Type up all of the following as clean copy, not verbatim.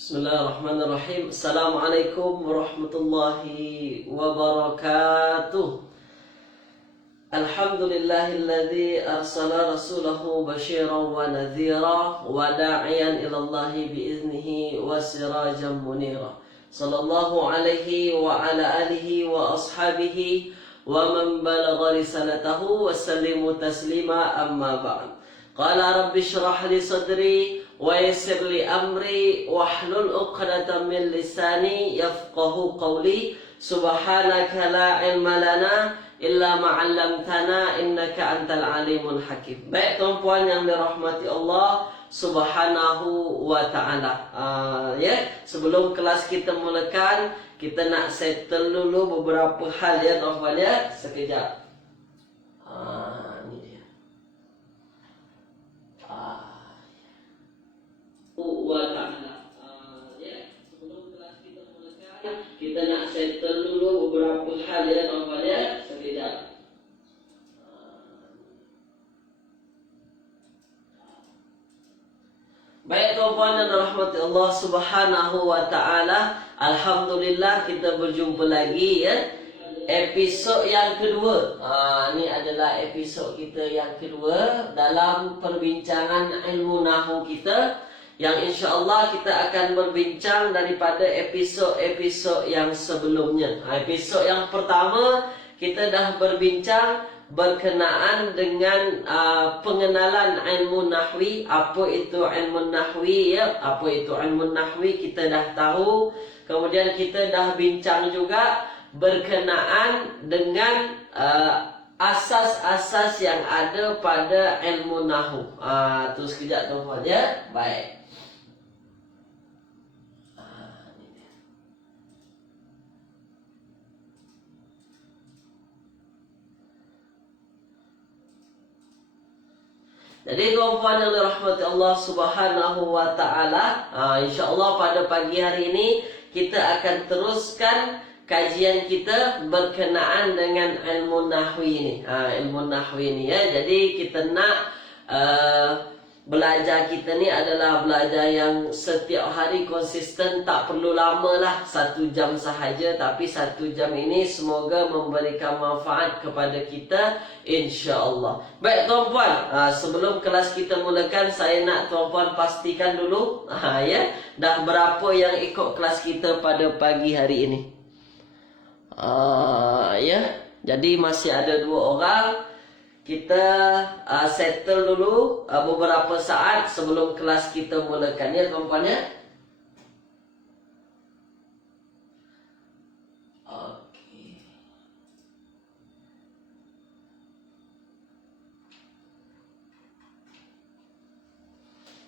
Bismillahirrahmanirrahim. Assalamualaikum warahmatullahi wabarakatuh. Alhamdulillahilladzi arsala rasulahu basyiran wa nadhira wa da'iyan ilallahi biiznihi wa sirajan munira. Sallallahu alaihi wa ala alihi wa ashabihi wa man balagha risalatahu wa sallimu taslima amma ba'd. Qala rabbi shrah li sadri wa yassir li amri wahlul 'uqdatam min lisani yafqahu qawli. Subhanaka la ilma lana illa ma 'allamtana innaka antal alimul hakim. Baik tuan-puan yang dirahmati Allah Subhanahu wa taala. Sebelum kelas kita mulakan, kita nak settle dulu beberapa hal ya tuan-puan ya. Sekejap. Ni dia. Wa ta'ala. Sebelum kelas kita mulakan, kita nak settle dulu beberapa hal ya tuan-tuan ya. Sekejap. Baik tuan-tuan dan rahmati Allah Subhanahu wa taala, alhamdulillah kita berjumpa lagi ya. Episod yang kedua. Ini adalah episod kita yang kedua dalam perbincangan ilmu nahwu kita, yang insya-Allah kita akan berbincang daripada episod-episod yang sebelumnya. Episod yang pertama kita dah berbincang berkenaan dengan pengenalan ilmu nahwi. Apa itu ilmu nahwi ya? Apa itu ilmu nahwi kita dah tahu. Kemudian kita dah bincang juga berkenaan dengan asas-asas yang ada pada ilmu nahwu. Tu sekejap tuan-tuan ya. Baik. Jadi tuan-puan yang dirahmati Allah Subhanahu wa taala, insya-Allah pada pagi hari ini kita akan teruskan kajian kita berkenaan dengan ilmu nahwi ini. Ilmu nahwi ini ya. Jadi kita nak belajar kita ni adalah belajar yang setiap hari konsisten, tak perlu lama lah, 1 jam sahaja. Tapi 1 jam ini semoga memberikan manfaat kepada kita insya-Allah. Baik tuan-puan, sebelum kelas kita mulakan, saya nak tuan-puan pastikan dulu ya, dah berapa yang ikut kelas kita pada pagi hari ini. Jadi masih ada 2 orang. Kita settle dulu beberapa saat sebelum kelas kita mulakan ya tuan-puan ya. Okey.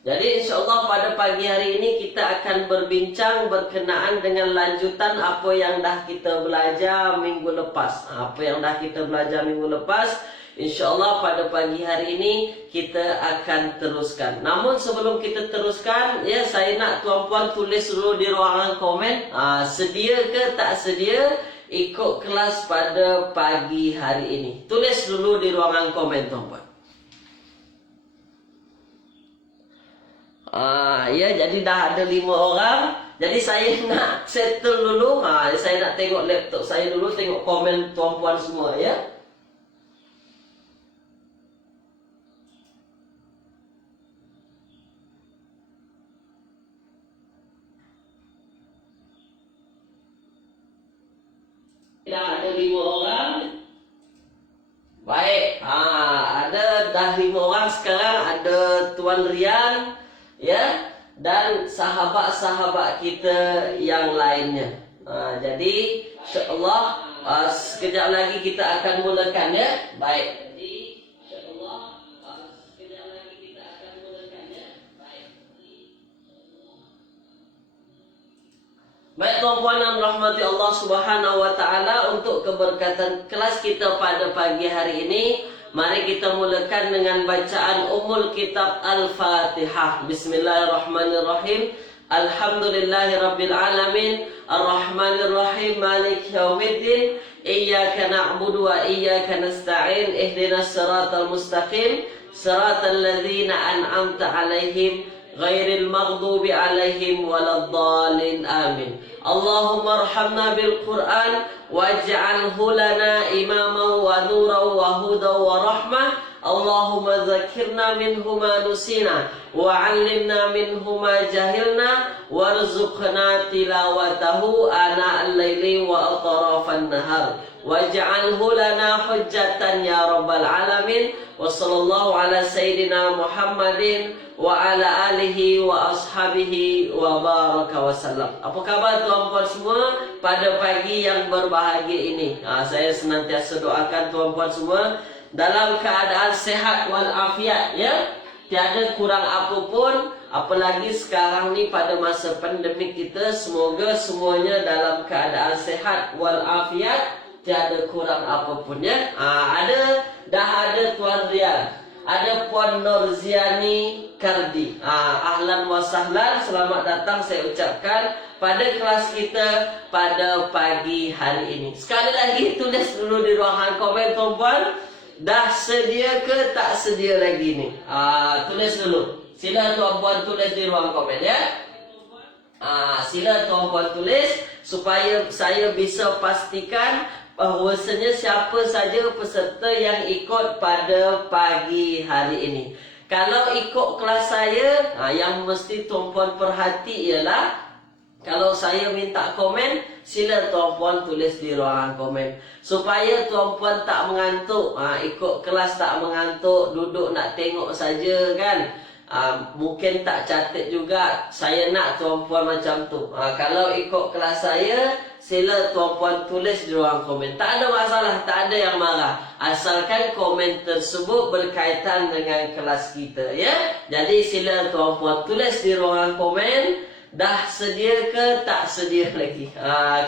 Jadi insya-Allah pada pagi hari ini kita akan berbincang berkenaan dengan lanjutan apa yang dah kita belajar minggu lepas. Apa yang dah kita belajar minggu lepas, insya-Allah pada pagi hari ini kita akan teruskan. Namun sebelum kita teruskan ya, saya nak tuan-puan tulis dulu di ruangan komen, sedia ke tak sedia ikut kelas pada pagi hari ini. Tulis dulu di ruangan komen tuan-puan. Jadi dah ada 5 orang. Jadi saya nak settle dulu. Saya nak tengok laptop saya dulu, tengok komen tuan-puan semua ya. Dah ada 5 orang. Baik. Ada dah 5 orang sekarang. Ada Tuan Rian ya, dan sahabat-sahabat kita yang lainnya. Jadi insya-Allah sekejap lagi kita akan mulakan ya. Baik. Jadi insya-Allah sekejap lagi kita akan mulakan ya. Baik. Baik tuan-puan yang dirahmati Allah Subhanahu wa taala, untuk keberkatan kelas kita pada pagi hari ini, mari kita mulakan dengan bacaan Ummul Kitab Al-Fatihah. Bismillahirrahmanirrahim. Alhamdulillahirabbil alamin, arrahmanirrahim, maliki yaumiddin, iyyaka na'budu wa iyyaka nasta'in, ihdinas siratal mustaqim, siratal ladzina an'amta 'alaihim ghairil maghdubi alaihim waladdallin. Amin. Allahumma arhamna bil Qur'an waj'alhu lana imaman wa nuran wa hudan wa rahmah. Allahumma dzakirna minhu ma nusina wa 'allimna minhu ma jahilna warzuqna tilawatahu ana al-laili wa atrafan nahar waj'alhu lana hujjatan ya rabbal alamin. Wa sallallahu ala sayyidina Muhammadin wa ala alihi wa ashabihi wa baraka wa sallam. Apa khabar tuan-puan semua pada pagi yang berbahagia ini? Saya senantiasa doakan tuan-puan semua dalam keadaan sehat walafiat, ya. Tiada kurang apapun, apalagi sekarang ni pada masa pandemik kita, semoga semuanya dalam keadaan sehat walafiat, tiada kurang apapun, ya. Dah ada Tuan Rian, ada Puan Norziani Kardi. Ahlan wa sahlan, selamat datang saya ucapkan pada kelas kita pada pagi hari ini. Sekali lagi tulis dulu di ruangan komen tuan-puan, dah sedia ke tak sedia lagi ni? Tulis dulu. Sila tuan-puan tulis di ruang komen, ya. Sila tuan-puan tulis supaya saya bisa pastikan bahawasanya siapa saja peserta yang ikut pada pagi hari ini. Kalau ikut kelas saya, yang mesti tuan-puan perhati ialah kalau saya minta komen, sila tuan-puan tulis di ruangan komen. Supaya tuan-puan tak mengantuk, ikut kelas tak mengantuk, duduk nak tengok saja kan. Mungkin tak catat juga. Saya nak tuan-puan macam tu. Kalau ikut kelas saya, sila tuan-puan tulis di ruang komen. Tak ada masalah, tak ada yang marah. Asalkan komen tersebut berkaitan dengan kelas kita, ya. Jadi sila tuan-puan tulis di ruangan komen, dah sedia ke tak sedia lagi.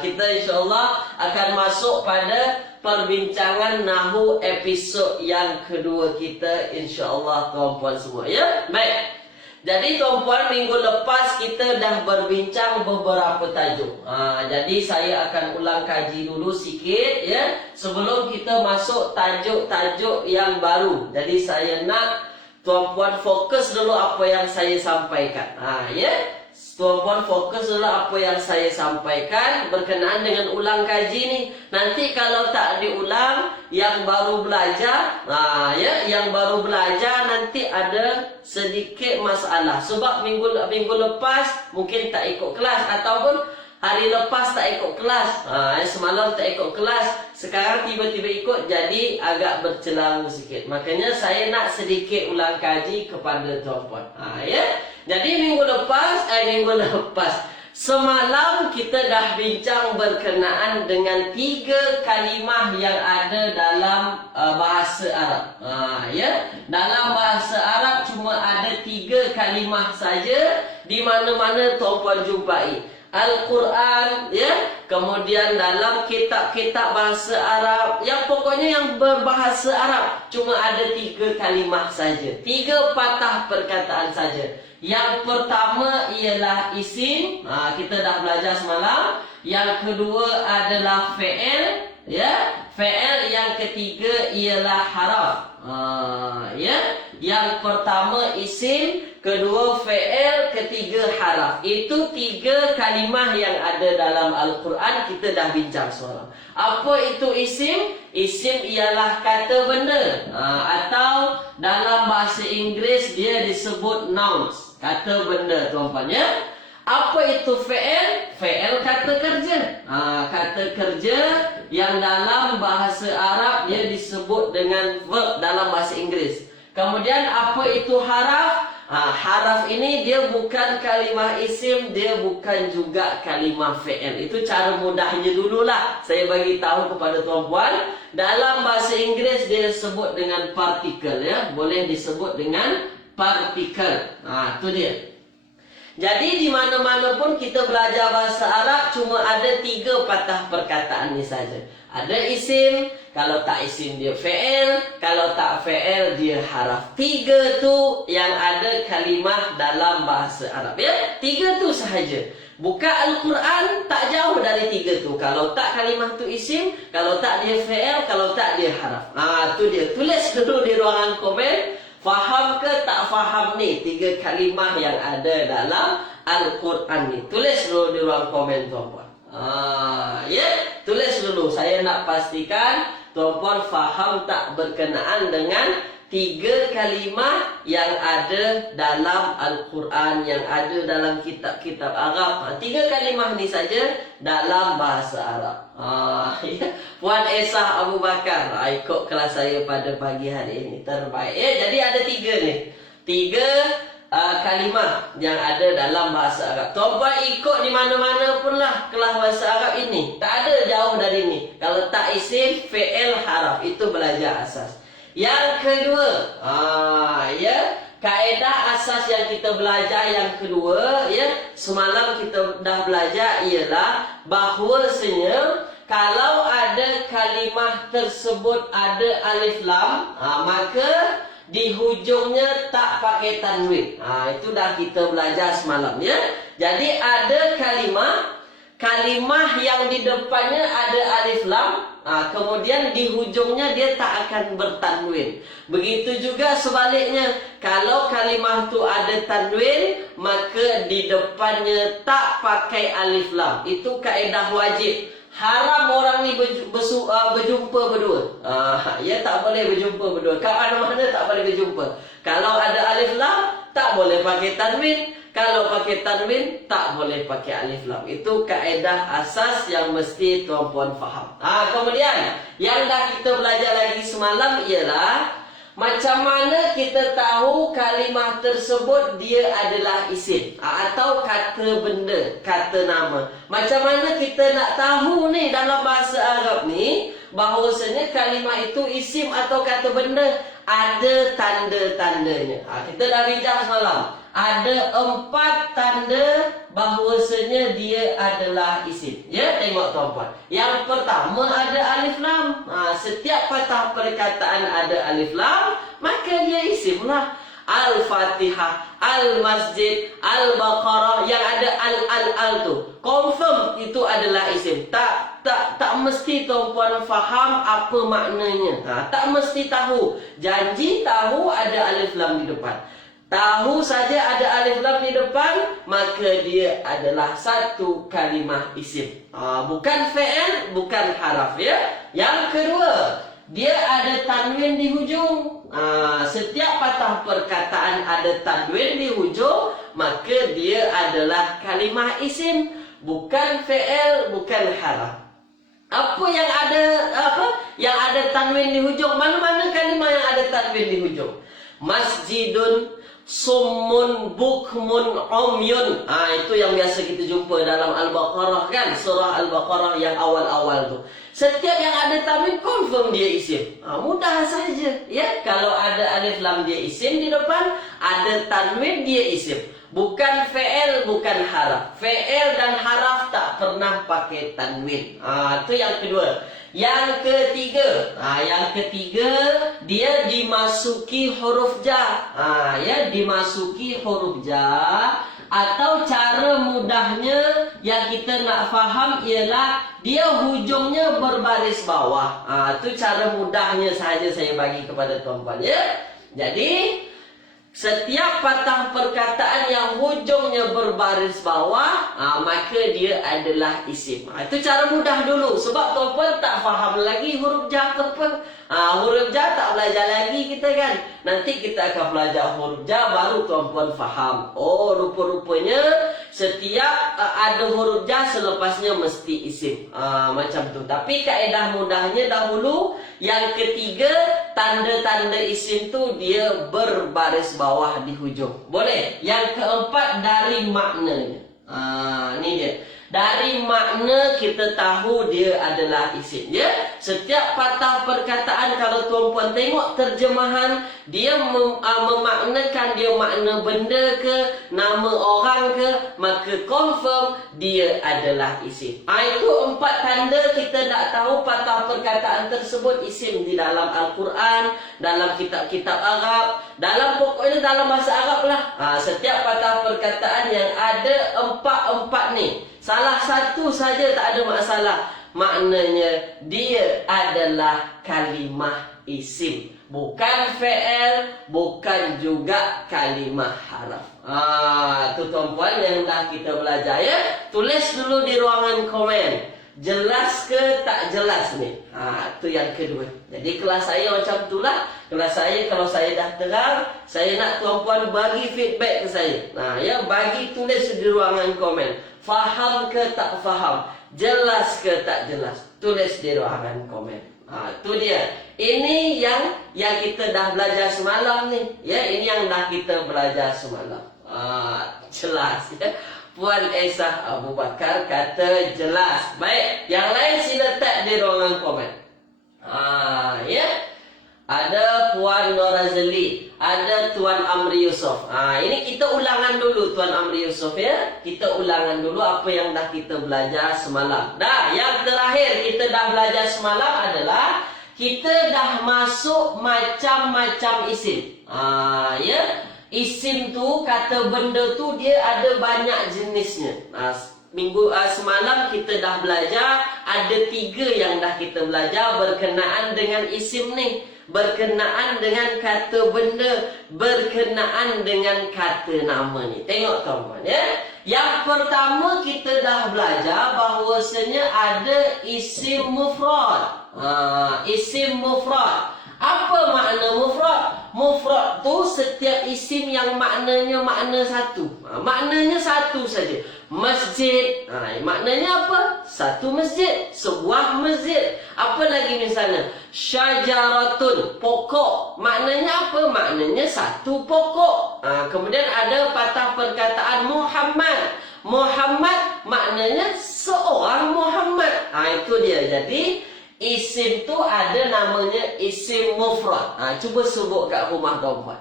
Kita insyaAllah akan masuk pada perbincangan Nahu episod yang kedua kita, insyaAllah tuan-puan semua, ya. Baik. Jadi tuan-puan, minggu lepas kita dah berbincang beberapa tajuk. Jadi saya akan ulang kaji dulu sikit, ya, sebelum kita masuk tajuk-tajuk yang baru. Jadi saya nak tuan-puan fokus dulu apa yang saya sampaikan. Ya. Tuan-puan fokus dulu apa yang saya sampaikan berkenaan dengan ulang kaji ni. Nanti kalau tak diulang, yang baru belajar, yang baru belajar nanti ada sedikit masalah. Sebab minggu lepas mungkin tak ikut kelas, ataupun hari lepas tak ikut kelas, semalam tak ikut kelas, sekarang tiba-tiba ikut, jadi agak bercelang sikit. Makanya saya nak sedikit ulang kaji kepada tuan-puan. Ya. Jadi minggu lepas, semalam kita dah bincang berkenaan dengan 3 kalimah yang ada dalam bahasa Arab. Ya, dalam bahasa Arab cuma ada 3 kalimah saja di mana-mana tuan-puan jumpai. Al-Quran, ya, kemudian dalam kitab-kitab bahasa Arab, yang pokoknya yang berbahasa Arab cuma ada 3 kalimah saja, 3 patah perkataan saja. Yang pertama ialah isim, kita dah belajar semalam. Yang kedua adalah fi'il, ya. Fi'il. Yang ketiga ialah haraf. Ya. Yang pertama isim, kedua fi'il, ketiga haraf. Itu 3 kalimah yang ada dalam Al-Quran, kita dah bincang semalam. Apa itu isim? Isim ialah kata benda, atau dalam bahasa Inggeris dia disebut nouns, kata benda tuan-puan, ya. Apa itu fi'il? Fi'il kata kerja. Kata kerja yang dalam bahasa Arab dia disebut dengan verb dalam bahasa Inggeris. Kemudian apa itu haraf? Haraf ini dia bukan kalimah isim, dia bukan juga kalimah fi'il. Itu cara mudahnya dululah saya bagi tahu kepada tuan-puan. Dalam bahasa Inggeris dia disebut dengan partikel, ya. Boleh disebut dengan partikel. Itu dia. Jadi di mana-mana pun kita belajar bahasa Arab cuma ada 3 patah perkataan ni saja. Ada isim, kalau tak isim dia fi'il, kalau tak fi'il dia haraf. 3 tu yang ada kalimah dalam bahasa Arab, ya. 3 tu sahaja. Buka Al-Quran tak jauh dari 3 tu. Kalau tak kalimah tu isim, kalau tak dia fi'il, kalau tak dia haraf. Tu dia. Tulis dulu di ruangan komen. Faham ke tak faham ni 3 kalimah yang ada dalam Al-Quran ni? Tulis dulu di ruang komen tuan-puan. Tulis dulu. Saya nak pastikan tuan-puan faham tak berkenaan dengan 3 kalimah yang ada dalam Al-Quran, yang ada dalam kitab-kitab Arab. 3 kalimah ni saja dalam bahasa Arab. Puan Esah Abu Bakar ikut kelas saya pada pagi hari ini. Terbaik. Jadi ada 3 ni. 3 kalimah yang ada dalam bahasa Arab. Tuan-puan ikut di mana-mana pun lah kelas bahasa Arab ini. Tak ada jauh dari ni. Kalau tak isim, fi'il, haraf. Itu belajar asas. Yang kedua, kaedah asas yang kita belajar yang kedua, semalam kita dah belajar ialah bahawasanya kalau ada kalimah tersebut ada alif lam, maka di hujungnya tak pakai tanwin. Itu dah kita belajar semalam, ya. Jadi ada kalimah yang di depannya ada alif lam, kemudian di hujungnya dia tak akan bertanwin. Begitu juga sebaliknya, kalau kalimah tu ada tanwin, maka di depannya tak pakai alif lam. Itu kaedah wajib. Haram orang ni berjumpa berdua. Tak boleh berjumpa berdua. Kat mana-mana tak boleh berjumpa. Kalau ada alif lam, tak boleh pakai tanwin. Kalau pakai tanwin, tak boleh pakai alif lam. Itu kaedah asas yang mesti tuan-puan faham. Kemudian, yang dah kita belajar lagi semalam ialah macam mana kita tahu kalimah tersebut dia adalah isim atau kata benda, kata nama. Macam mana kita nak tahu ni dalam bahasa Arab ni bahawasanya kalimah itu isim atau kata benda? Ada tanda-tandanya. Kita dah rijak semalam. Ada 4 tanda bahawasanya dia adalah isim. Ya, tengok tuan-puan. Yang pertama ada alif lam. Setiap patah perkataan ada alif lam, maka dia isim lah. Al-Fatihah, Al-Masjid, Al-Baqarah, yang ada al tu, confirm itu adalah isim. Tak mesti tuan-puan faham apa maknanya. Tak mesti tahu. Janji tahu ada alif lam di depan. Tahu saja ada alif lam di depan, maka dia adalah satu kalimah isim. Bukan fi'il, bukan haraf, ya. Yang kedua, dia ada tanwin di hujung. Setiap patah perkataan ada tanwin di hujung, maka dia adalah kalimah isim, bukan fi'il, bukan haraf. Apa yang ada tanwin di hujung? Mana-mana kalimah yang ada tanwin di hujung? Masjidun, summun, bukmun, umyun. Itu yang biasa kita jumpa dalam Al-Baqarah, kan? Surah Al-Baqarah yang awal-awal tu. Setiap yang ada tanwin confirm dia isim. Mudah saja, ya. Kalau ada alif lam dia isim di depan, ada tanwin dia isim. Bukan fi'il, bukan haraf. Fi'il dan haraf tak pernah pakai tanwin. Itu yang kedua. Yang ketiga, dia dimasuki huruf ja. Dimasuki huruf ja. Atau cara mudahnya yang kita nak faham ialah dia hujungnya berbaris bawah. Itu cara mudahnya sahaja saya bagi kepada tuan-tuan, ya. Jadi setiap patah perkataan yang hujungnya berbaris bawah, maka dia adalah isim. Itu cara mudah dulu. Sebab tuan-puan tak faham lagi huruf ja apa. Huruf ja tak belajar lagi kita, kan. Nanti kita akan belajar huruf ja, baru tuan-puan faham. Rupa-rupanya setiap ada huruf ja selepasnya mesti isim. Macam tu. Tapi kaedah mudahnya dahulu, yang ketiga, tanda-tanda isim tu dia berbaris bawah di hujung. Boleh? Yang keempat, dari maknanya. Ni dia. Dari makna kita tahu dia adalah isim, ya. Setiap patah perkataan, kalau tuan-puan tengok terjemahan, dia memaknakan dia makna benda ke, nama orang ke, maka confirm dia adalah isim. Itu 4 tanda kita nak tahu patah perkataan tersebut isim di dalam Al-Quran, dalam kitab-kitab Arab, pokoknya dalam bahasa Arab lah. Setiap patah perkataan yang ada 4 ni, salah satu saja tak ada masalah, maknanya dia adalah kalimah isim. bukan fi'il, bukan juga kalimah haraf. Tu tuan-puan yang dah kita belajar ya. Tulis dulu di ruangan komen. Jelas ke tak jelas ni? Tu yang kedua. Jadi kelas saya macam itulah. Kelas saya kalau saya dah terang, saya nak tuan-puan bagi feedback ke saya. Ya, bagi tulis di ruangan komen. Faham ke tak faham? Jelas ke tak jelas? Tulis di ruangan komen. Tu dia. Ini yang kita dah belajar semalam ni. Ya, ini yang dah kita belajar semalam. Jelas ya. Puan Esah Abu Bakar kata jelas. Baik, yang lain sila tag di ruangan komen. Ya. Ada Puan Norazeli, ada Tuan Amri Yusof. Ini kita ulangan dulu Tuan Amri Yusof ya. Kita ulangan dulu apa yang dah kita belajar semalam. Dah, yang terakhir kita dah belajar semalam adalah kita dah masuk macam-macam isim. Ya. Isim tu, kata benda tu dia ada banyak jenisnya. Semalam kita dah belajar ada 3 yang dah kita belajar berkenaan dengan isim ni, berkenaan dengan kata benda, berkenaan dengan kata nama ni. Tengok tuan-tuan ya. Yang pertama kita dah belajar bahawasanya ada isim mufrad. Isim mufrad. Apa makna mufrad? Mufrad tu setiap isim yang maknanya makna satu. Maknanya satu saja. Masjid. Maknanya apa? Satu masjid. Sebuah masjid. Apa lagi misalnya? Syajaratun. Pokok. Maknanya apa? Maknanya satu pokok. Kemudian ada patah perkataan Muhammad. Muhammad maknanya seorang Muhammad. Itu dia. Jadi isim tu ada namanya isim mufrad. Cuba sebut kat rumah tuan-puan.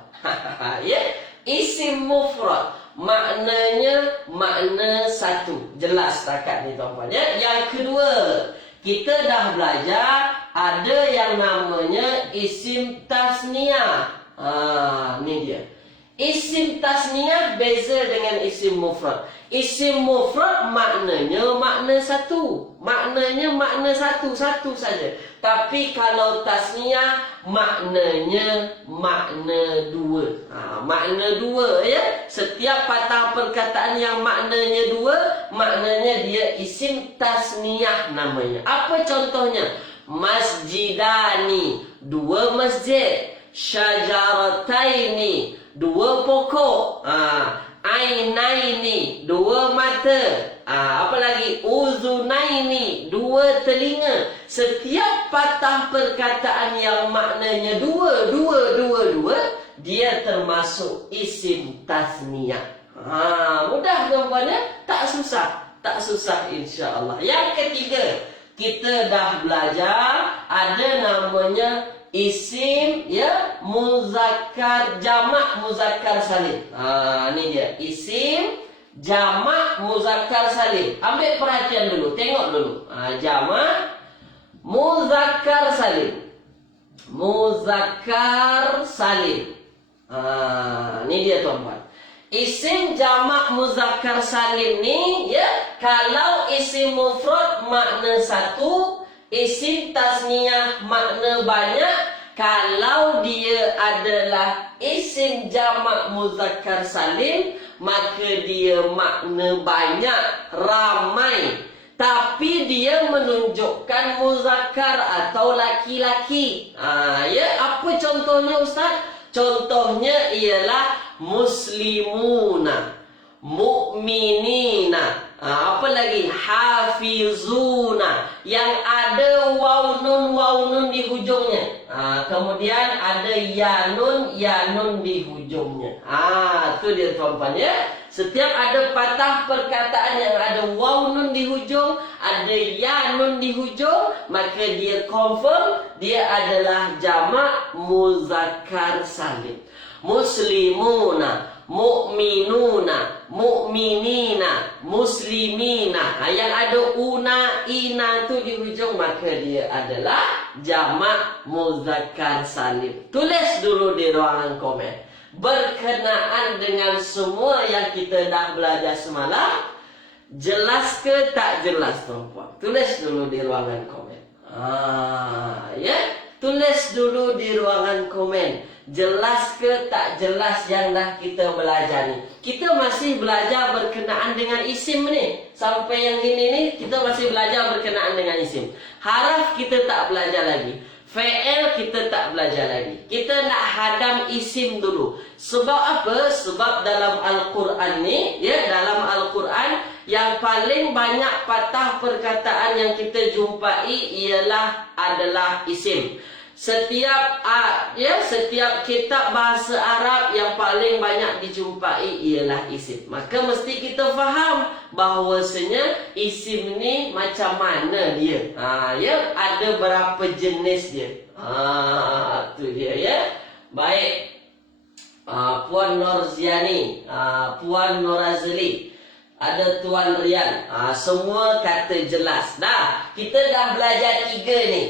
Ya, isim mufrad maknanya makna satu. Jelas takat ni tuan-puan ya. Yang kedua, kita dah belajar ada yang namanya isim tasniyah. Ni dia. Isim tasniyah beza dengan isim mufrad. Isim mufrad maknanya makna satu. Maknanya makna satu saja. Tapi kalau tasniyah maknanya makna dua. Makna dua ya. Setiap patah perkataan yang maknanya dua, maknanya dia isim tasniyah namanya. Apa contohnya? Masjidani, 2 masjid. Syajarataini, 2 pokok. Ainaini, 2 mata. Apa lagi? Uzunaini, 2 telinga. Setiap patah perkataan yang maknanya dua, dia termasuk isim tasniyah. Mudah tuan-puan ya? Tak susah insya-Allah. Yang ketiga, kita dah belajar ada namanya isim ya muzakkar, jamak muzakkar salim. Ni dia isim jamak muzakkar salim. Ambil perhatian dulu, tengok dulu. Jamak muzakkar salim. Muzakkar salim. Ni dia tuan-tuan. Isim jamak muzakkar salim ni ya, kalau isim mufrad makna satu, isim tasniyah makna banyak. Kalau dia adalah isim jamak muzakkar salim, maka dia makna banyak, ramai. Tapi dia menunjukkan muzakkar atau laki-laki. Ya, apa contohnya Ustaz? Contohnya ialah muslimuna, mu'minina. Apa lagi? Hafizuna, yang ada waw nun di hujungnya. Kemudian ada ya nun di hujungnya. Itu dia tuan-tuan ya. Setiap ada patah perkataan yang ada waw nun di hujung, ada ya nun di hujung, maka dia confirm dia adalah jamak muzakkar salim. Muslimuna, mu'minuna, mu'minina, muslimina. Yang ada una, ina tu di hujung, maka dia adalah jamak muzakkar salim. Tulis dulu di ruangan komen. Berkenaan dengan semua yang kita dah belajar semalam, jelas ke tak jelas tuan-puan? Tulis dulu di ruangan komen. Ya. Tulis dulu di ruangan komen. Jelas ke tak jelas yang dah kita belajar ni. Kita masih belajar berkenaan dengan isim ni. Sampai yang ini ni kita masih belajar berkenaan dengan isim. Haraf kita tak belajar lagi. Fi'il kita tak belajar lagi. Kita nak hadam isim dulu. Sebab apa? Sebab dalam Al-Quran ni, ya, dalam Al-Quran yang paling banyak patah perkataan yang kita jumpai adalah isim. Setiap kitab bahasa Arab yang paling banyak dijumpai ialah isim. Maka mesti kita faham bahawasanya isim ni macam mana dia. Ya, ada berapa jenis dia. Tu dia, ya. Baik. Puan Norziani, Puan Norazli, ada Tuan Rian, semua kata jelas. Dah, kita dah belajar 3 ni.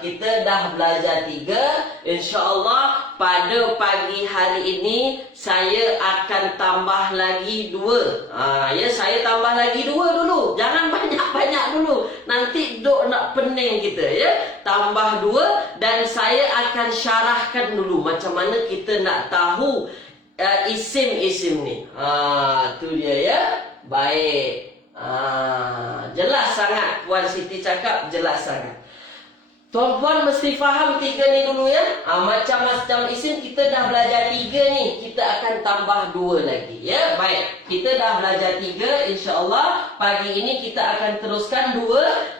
Kita dah belajar 3. InsyaAllah pada pagi hari ini saya akan tambah lagi 2. Ya, saya tambah lagi 2 dulu. Jangan banyak-banyak dulu. Nanti dok nak pening kita, ya. Tambah 2 dan saya akan syarahkan dulu macam mana kita nak tahu isim-isim ni. Tu dia, ya. Baik. Jelas sangat. Puan Siti cakap jelas sangat. Tuan-puan mesti faham 3 ni dulu, ya. Macam-macam isim kita dah belajar 3 ni. Kita akan tambah 2 lagi, ya. Baik. Kita dah belajar 3. InsyaAllah pagi ini kita akan teruskan 2.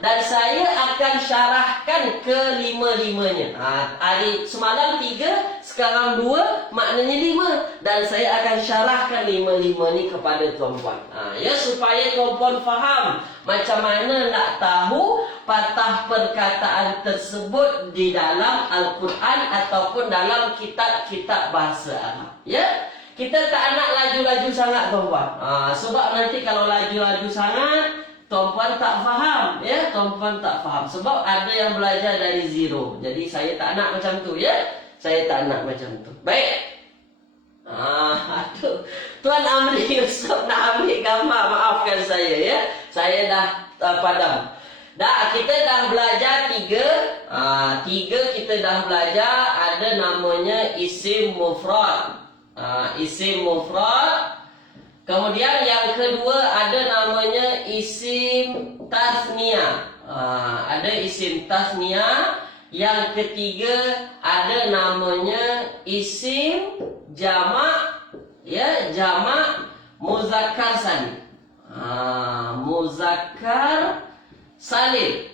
Dan saya akan syarahkan ke 5-5-nya. Hari semalam 3, sekarang 2, maknanya 5. Dan saya akan syarahkan 5-5 ni kepada tuan-puan. Ya, supaya tuan-puan faham macam mana nak tahu patah perkataan tersebut di dalam Al-Quran ataupun dalam kitab-kitab bahasa Arab. Ya, kita tak nak laju-laju sangat, tuan-puan. Sebab nanti kalau laju-laju sangat, tuan-puan tak faham, ya. Tuan-puan tak faham sebab ada yang belajar dari zero. Jadi saya tak nak macam tu, ya. Saya tak nak macam tu. Baik. Aduh. Tuan Amri Yusof nak ambil gambar, maafkan saya, ya. Saya dah padam. Dah, kita dah belajar 3. 3 kita dah belajar. Ada namanya isim mufrad. Isim mufrad. Kemudian yang kedua ada namanya isim tasniyah. Ada isim tasniyah. Yang ketiga ada namanya isim jamak, ya, jamak muzakkar salim. Muzakkar salim.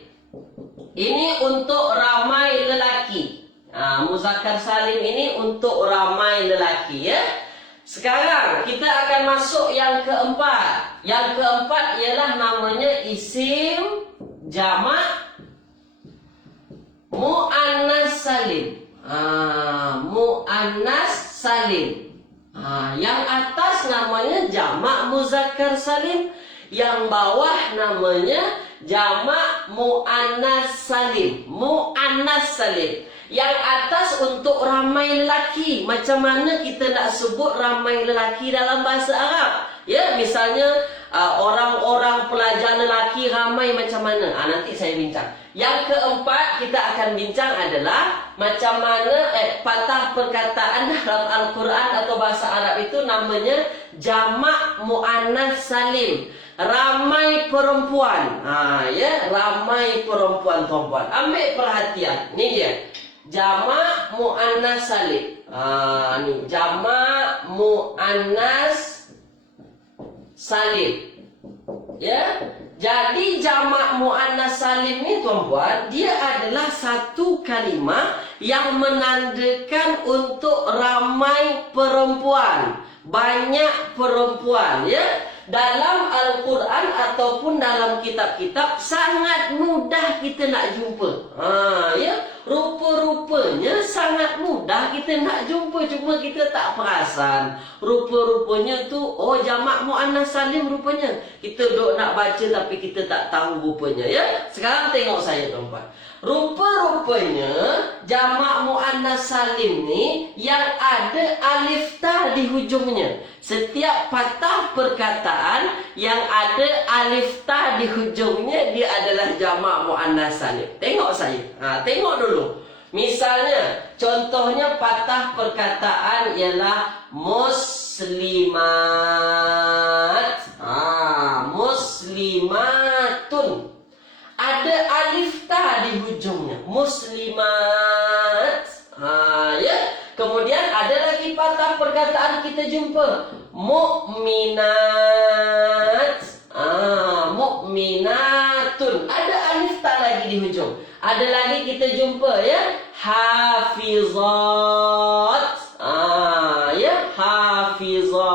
Ini untuk ramai lelaki. Muzakkar salim ini untuk ramai lelaki, ya. Sekarang kita akan masuk yang keempat. Yang keempat ialah namanya isim jamak mu'annas salim. Mu'annas salim. Yang atas namanya jamak muzakkar salim, yang bawah namanya jamak mu'annas salim. Mu'annas salim. Yang atas untuk ramai lelaki. Macam mana kita nak sebut ramai lelaki dalam bahasa Arab? Ya, misalnya orang-orang pelajar lelaki ramai macam mana? Nanti saya bincang. Yang keempat kita akan bincang adalah macam mana patah perkataan dalam Al-Quran atau bahasa Arab itu namanya jamak mu'annas salim. Ramai perempuan. Ya, ramai perempuan, tuan-puan. Ambil perhatian. Ni dia. Jamak mu'annas salim. Ni jamak mu'annas salim. Ya. Jadi jamak mu'annas salim ni, tuan-puan, dia adalah satu kalimah yang menandakan untuk ramai perempuan, banyak perempuan, ya. Dalam Al-Quran ataupun dalam kitab-kitab sangat mudah kita nak jumpa. Ya, rupa-rupanya sangat mudah kita nak jumpa, cuma kita tak perasan. Rupa-rupanya tu jamak muannas salim rupanya. Kita duk nak baca tapi kita tak tahu rupanya, ya. Sekarang tengok saya, tuan-tuan. Rupa-rupanya jamak muannas salim ni yang ada alif ta di hujungnya. Setiap patah perkataan yang ada alif ta di hujungnya, dia adalah jamak muannas salim. Tengok saya. Tengok dulu. Misalnya, contohnya patah perkataan ialah muslimat. Muslimatun. Ada alif ta di hujungnya. Muslimat. Ya. Kemudian ada lagi patah perkataan kita jumpa. Mukminat. Mukminatun. Ada alif ta lagi di hujung. Ada lagi kita jumpa ya, hafizat. Ya, hafizatin.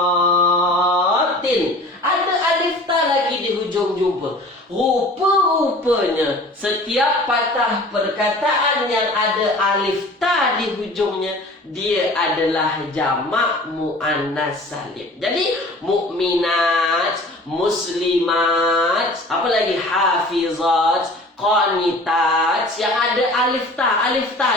Ada alif ta lagi di hujung jumpa. Rupa-rupanya setiap patah perkataan yang ada alif ta di hujungnya, dia adalah jamak muannas salim. Jadi mukminat, muslimat, apa lagi, hafizat, qanitat, yang ada alif ta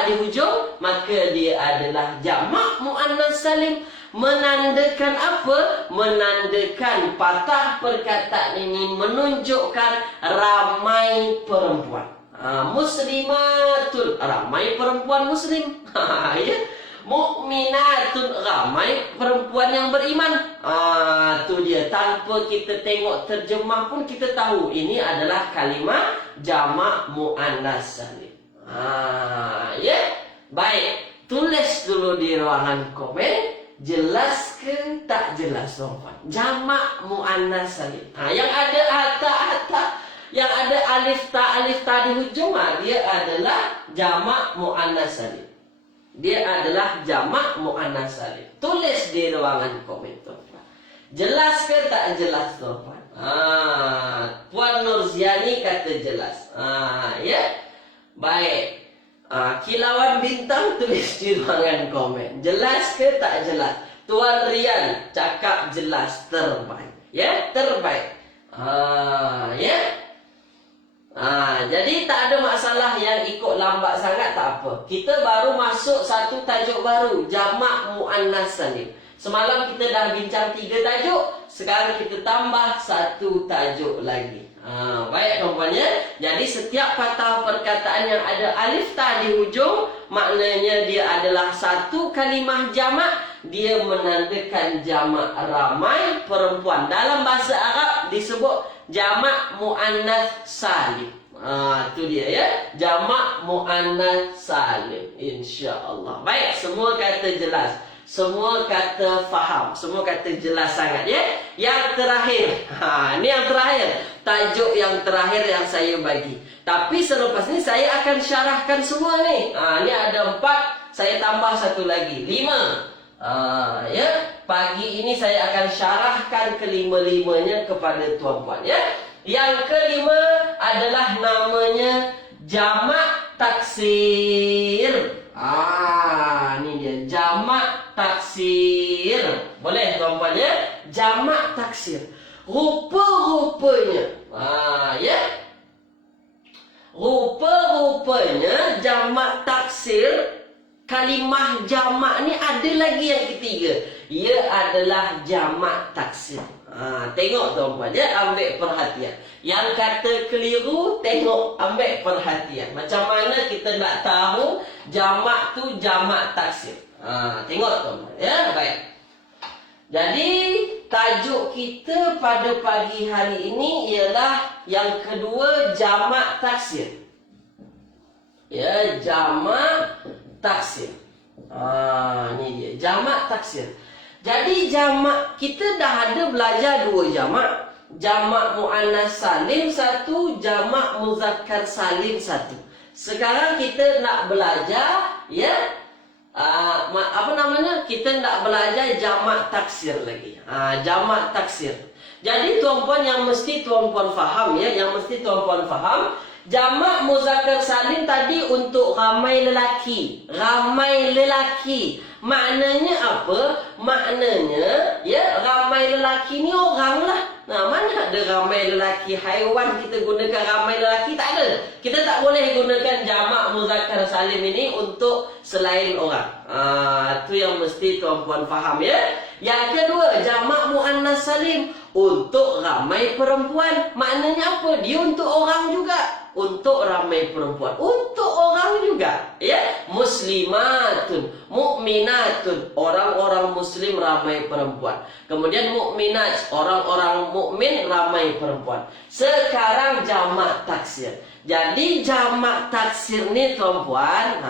di hujung, maka dia adalah jamak muannas salim. Menandakan apa? Menandakan patah perkataan ini menunjukkan ramai perempuan. Muslimatun, ramai perempuan muslim. Ya. Mukminatun, ramai perempuan yang beriman. Tu dia, tanpa kita tengok terjemah pun kita tahu ini adalah kalimah jamak muannas salim. Ya. Baik, tulis dulu di ruangan komen. Jelas ke tak jelas, tuan-tuan? Jamak muannas salim. Yang ada ata, yang ada alif ta di hujung, dia adalah jamak muannas salim. Dia adalah jamak muannas salim. Tulis di ruangan komen, tuan-tuan. Jelas ke tak jelas, tuan-tuan? Puan Nurziani kata jelas. Ya. Baik. Kilauan bintang tulis di ruangan komen. Jelas ke tak jelas? Tuan Rian cakap jelas, terbaik. Ya, terbaik. Ya. Jadi tak ada masalah yang ikut lambat sangat, tak apa. Kita baru masuk satu tajuk baru, jamak muannas salim. Semalam kita dah bincang 3 tajuk, sekarang kita tambah satu tajuk lagi. Baik tuan-tuannya. Jadi setiap patah perkataan yang ada alif ta di hujung, maknanya dia adalah satu kalimah jamak. Dia menandakan jamak ramai perempuan. Dalam bahasa Arab disebut jamak muannas salim. Itu dia ya, jamak muannas salim. InsyaAllah. Baik, semua kata jelas, semua kata faham, semua kata jelas sangat ya. Yang terakhir, ini yang terakhir, tajuk yang terakhir yang saya bagi. Tapi selepas ini saya akan syarahkan semua ni. Ini ada 4, saya tambah satu lagi, 5. Ya, pagi ini saya akan syarahkan kelima-limanya kepada tuan-puan ya. Yang kelima adalah namanya jamak taksir. Ini dia, jamak taksir. Boleh tuan-puan ya? Jamak taksir. Rupa-rupanya, ya. Rupa-rupanya jamak taksir, kalimah jamak ni ada lagi yang ketiga. Ia adalah jamak taksir. Tengok tuan-puan ya, ambil perhatian. Yang kata keliru, tengok, ambil perhatian. Macam mana kita nak tahu jamak tu jamak taksir? Tengok tuan-puan ya, baik. Jadi tajuk kita pada pagi hari ini ialah yang kedua, jamak taksir. Ya, jamak taksir. Ni dia, jamak taksir. Jadi jamak, kita dah ada belajar 2 jamak. Jamak muannas salim 1, jamak muzakkar salim 1. Sekarang kita nak belajar ya, kita nak belajar jamak taksir lagi. Jamak taksir. Jadi tuan-puan yang mesti tuan-puan faham ya, yang mesti tuan-puan faham, jamak muzakkar salim tadi untuk ramai lelaki. Ramai lelaki. Maknanya apa? Maknanya ya, ramai lelaki ni orang lah. Mana ada ramai lelaki haiwan kita gunakan ramai lelaki? Tak ada. Kita tak boleh gunakan jamak muzakkar salim ini untuk selain orang. Itu yang mesti tuan-puan faham ya. Yang kedua, jamak muannas salim untuk ramai perempuan. Maknanya apa? Dia untuk orang juga. Untuk ramai perempuan. Untuk orang orang juga, ya. Muslimatun, mukminatun, orang-orang muslim ramai perempuan. Kemudian mukminat, orang-orang mukmin ramai perempuan. Sekarang jamak taksir. Jadi jamak taksir ni tuan-puan,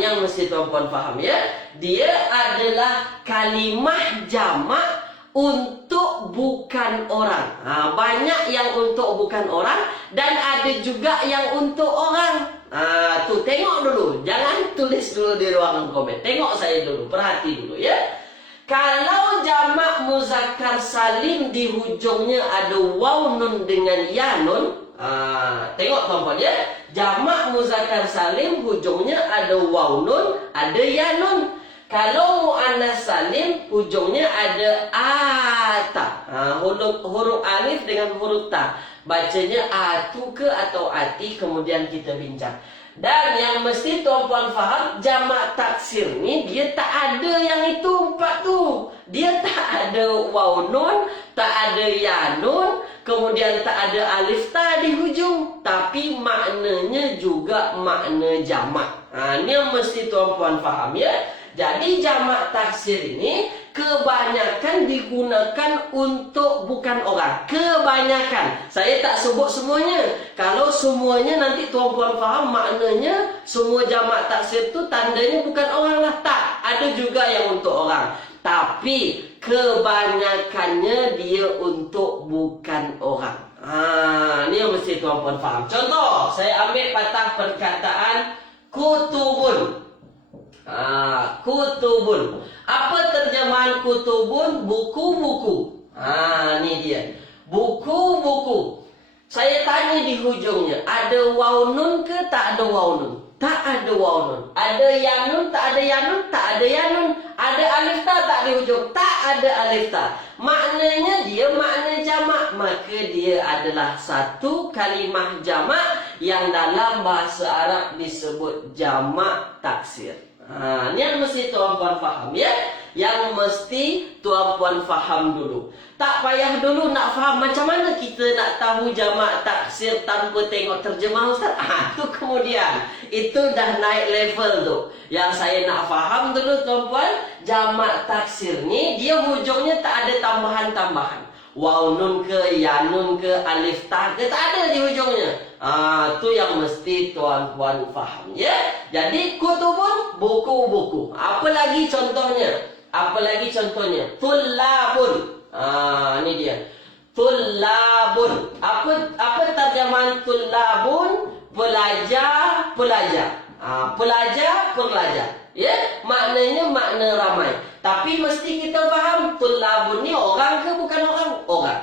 ni yang mesti tuan-puan faham, ya. Dia adalah kalimah jamak untuk bukan orang. Banyak yang untuk bukan orang dan ada juga yang untuk orang. Tu tengok dulu, jangan tulis dulu di ruangan komen. Tengok saya dulu, perhati dulu, ya. Kalau jamak muzakkar salim di hujungnya ada waw nun dengan ya nun, tengok tuan-tuan, ya. Jamak muzakkar salim hujungnya ada waw nun, ada ya nun. Kalau muannas salim hujungnya ada ata. Huruf alif dengan huruf ta. Bacanya atu ke atau ati, kemudian kita bincang. Dan yang mesti tuan-puan faham, jamak taksir ni dia tak ada yang itu empat tu. Dia tak ada waw nun, tak ada ya nun, kemudian tak ada alif ta di hujung. Tapi maknanya juga makna jamak. Ni yang mesti tuan-puan faham, ya. Jadi jamak taksir ini kebanyakan digunakan untuk bukan orang. Kebanyakan. Saya tak sebut semuanya. Kalau semuanya nanti tuan-puan faham maknanya semua jamak taksir itu tandanya bukan orang lah. Tak. Ada juga yang untuk orang. Tapi kebanyakannya dia untuk bukan orang. Ini yang mesti tuan-puan faham. Contoh, saya ambil patah perkataan kutubun. Kutubun. Apa terjemahan kutubun? Buku-buku. Ni dia. Buku-buku. Saya tanya di hujungnya, ada waw nun ke tak ada waw nun? Tak ada waw nun. Ada ya nun, tak ada ya nun, tak ada ya nun. Ada alif ta tak di hujung? Tak ada alif ta. Maknanya dia makna jamak, maka dia adalah satu kalimah jamak yang dalam bahasa Arab disebut jamak taksir. Ini yang mesti tuan-puan faham, ya. Yang mesti tuan-puan faham dulu. Tak payah dulu nak faham macam mana kita nak tahu jamak taksir tanpa tengok terjemah, Ustaz. Tu kemudian. Itu dah naik level tu. Yang saya nak faham dulu tuan-puan, jamak taksir ni dia hujungnya tak ada tambahan-tambahan. Waw nun ke, ya nun ke, alif ta ke, tak ada di hujungnya. Tu yang mesti tuan-puan faham, ya. Jadi kutubun, buku-buku. Apa lagi contohnya? Apa lagi contohnya? Tullabun. Ini dia. Tullabun. Apa terjemahan tullabun? Pelajar, pelajar. Pelajar. Ya, maknanya makna ramai. Tapi mesti kita faham tullabun ni orang ke bukan orang? Orang.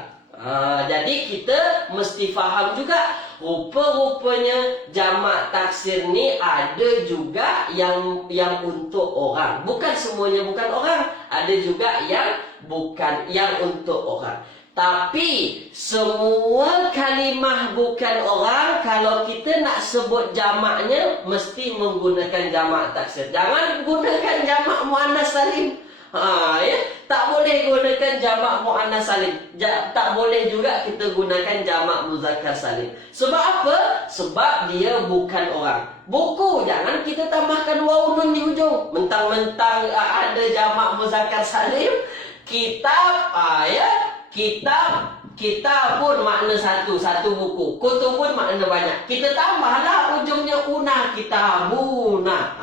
Jadi kita mesti faham juga rupa-rupanya jamak taksir ni ada juga yang untuk orang. Bukan semuanya bukan orang. Ada juga yang bukan, yang untuk orang. Tapi semua kalimah bukan orang, kalau kita nak sebut jamaknya mesti menggunakan jamak taksir. Jangan gunakan jamak muannas salim. Ya, tak boleh gunakan jamak muannas salim. Tak boleh juga kita gunakan jamak muzakkar salim. Sebab apa? Sebab dia bukan orang. Buku, jangan kita tambahkan waw nun di hujung. Mentang-mentang ada jamak muzakkar salim. Kitab, Kitab pun makna satu buku. Kutub pun makna banyak. Kita tambahlah ujungnya una, kitabuna.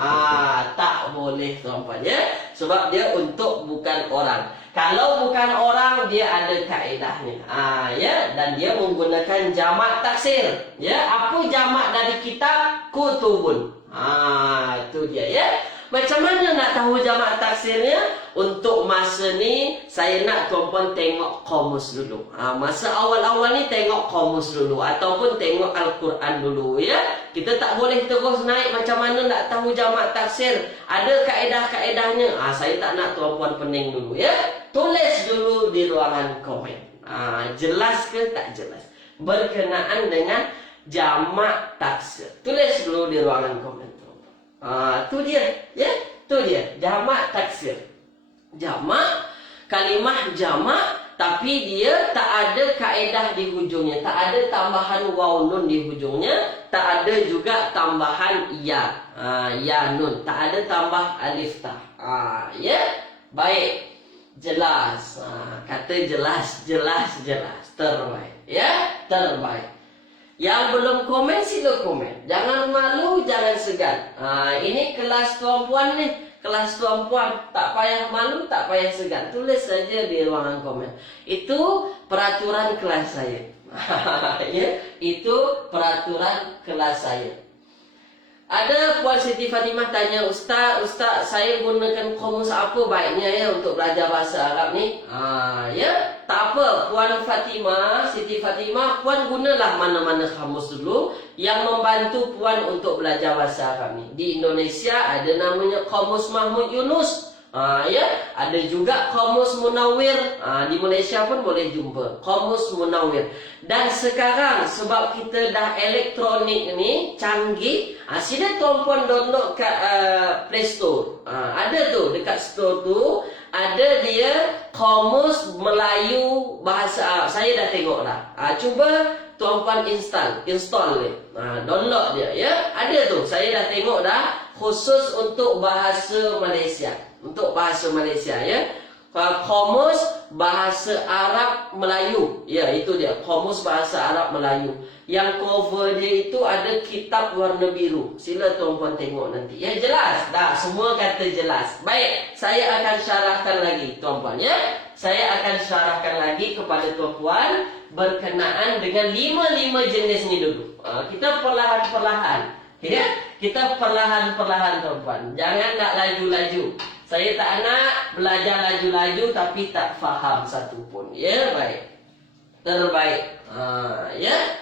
Tak boleh tuan-tuan, ya. Sebab dia untuk bukan orang. Kalau bukan orang, dia ada kaedahnya. Ya, dan dia menggunakan jamak taksir. Ya, apa jamak dari kitab? Kutubun. Itu dia, ya. Macam mana nak tahu jamak taksirnya? Untuk masa ni, saya nak tuan-puan tengok kamus dulu. Masa awal-awal ni tengok kamus dulu. Ataupun tengok Al-Quran dulu, ya. Kita tak boleh terus naik macam mana nak tahu jamak taksir. Ada kaedah-kaedahnya. Saya tak nak tuan-puan pening dulu, ya. Tulis dulu di ruangan komen. Jelas ke tak jelas? Berkenaan dengan jamak taksir. Tulis dulu di ruangan komen. Tu dia, ya, tu dia jamak taksir. Jamak, kalimah jamak tapi dia tak ada kaedah di hujungnya, tak ada tambahan waw nun di hujungnya, tak ada juga tambahan ya, ya nun, tak ada tambah alif ta. Ya, baik, jelas. Kata jelas, terbaik. Ya, terbaik. Yang belum komen sila komen. Jangan malu, jangan segan. Ini kelas tuan-puan nih. Kelas tuan-puan, tak payah malu, tak payah segan. Tulis saja di ruangan komen. Itu peraturan kelas saya. Ya, itu peraturan kelas saya. Ada Puan Siti Fatimah tanya, Ustaz, saya gunakan komus apa baiknya ya untuk belajar bahasa Arab ni? Ya, tak apa, Puan Fatimah, Siti Fatimah, Puan gunalah mana-mana kamus dulu yang membantu Puan untuk belajar bahasa Arab ni. Di Indonesia ada namanya Kamus Mahmud Yunus. Ya, ada juga Kamus Munawir. Di Malaysia pun boleh jumpa Kamus Munawir. Dan sekarang sebab kita dah elektronik ni canggih, sila tuan-puan download kat Play Store. Ada tu dekat store tu, ada dia Kamus Melayu Bahasa Arab. Saya dah tengok dah. Cuba tuan-puan install dia. Download dia ya. Ada tu, saya dah tengok dah, khusus untuk bahasa Malaysia. Untuk bahasa Malaysia ya. Kamus Bahasa Arab Melayu. Ya, itu dia. Kamus Bahasa Arab Melayu. Yang cover dia itu ada kitab warna biru. Sila tuan-puan tengok nanti. Ya, jelas. Dah, semua kata jelas. Baik, saya akan syarahkan lagi tuan-puan ya. Saya akan syarahkan lagi kepada tuan-puan berkenaan dengan 5 jenis ni dulu. Kita perlahan-perlahan. Ya, kita perlahan-perlahan tuan-puan. Jangan nak laju-laju. Saya tak nak belajar laju-laju tapi tak faham satu pun. Ya, baik. Terbaik. Ya.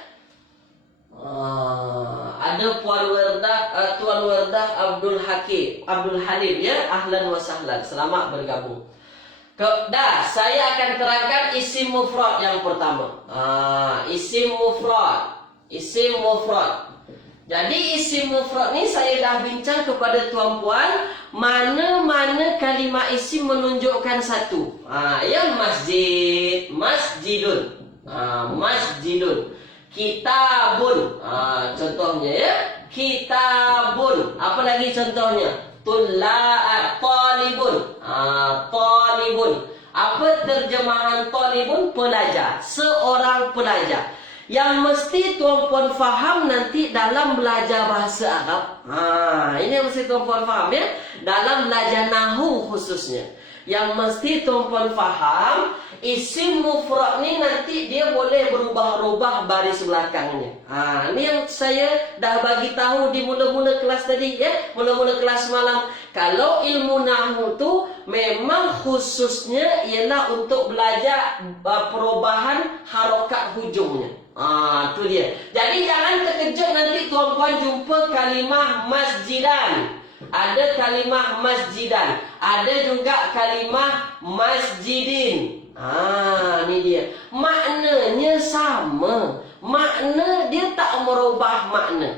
Ada Puan Wardah, Tuan Wardah Abdul Halim ya. Ahlan wa sahlan. Selamat bergabung. Dah, saya akan terangkan isim mufrad yang pertama. Isim mufrad. Jadi isim mufrad ni saya dah bincang kepada tuan-puan, mana-mana kalimah isim menunjukkan satu. Ya, masjid, masjidun. Masjidun. Kitabun. Contohnya ya, kitabun. Apa lagi contohnya? Talibun. Talibun. Apa terjemahan talibun? Pelajar. Seorang pelajar. Yang mesti tuan-puan faham nanti dalam belajar bahasa Arab. Ini yang mesti tuan-puan faham ya. Dalam belajar nahu khususnya. Yang mesti tuan-puan faham, isim mufrad ni nanti dia boleh berubah-ubah baris belakangnya. Ini yang saya dah bagi tahu di mula-mula kelas tadi ya. Mula-mula kelas malam. Kalau ilmu nahu tu memang khususnya ialah untuk belajar perubahan harokat hujungnya. Tu dia. Jadi jangan terkejut nanti tuan-puan jumpa kalimah masjidan. Ada kalimah masjidan. Ada juga kalimah masjidin. Ni dia. Maknanya sama. Makna dia tak merubah makna.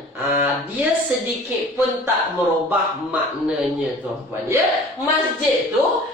Dia sedikit pun tak merubah maknanya tuan-puan ya. Masjid tu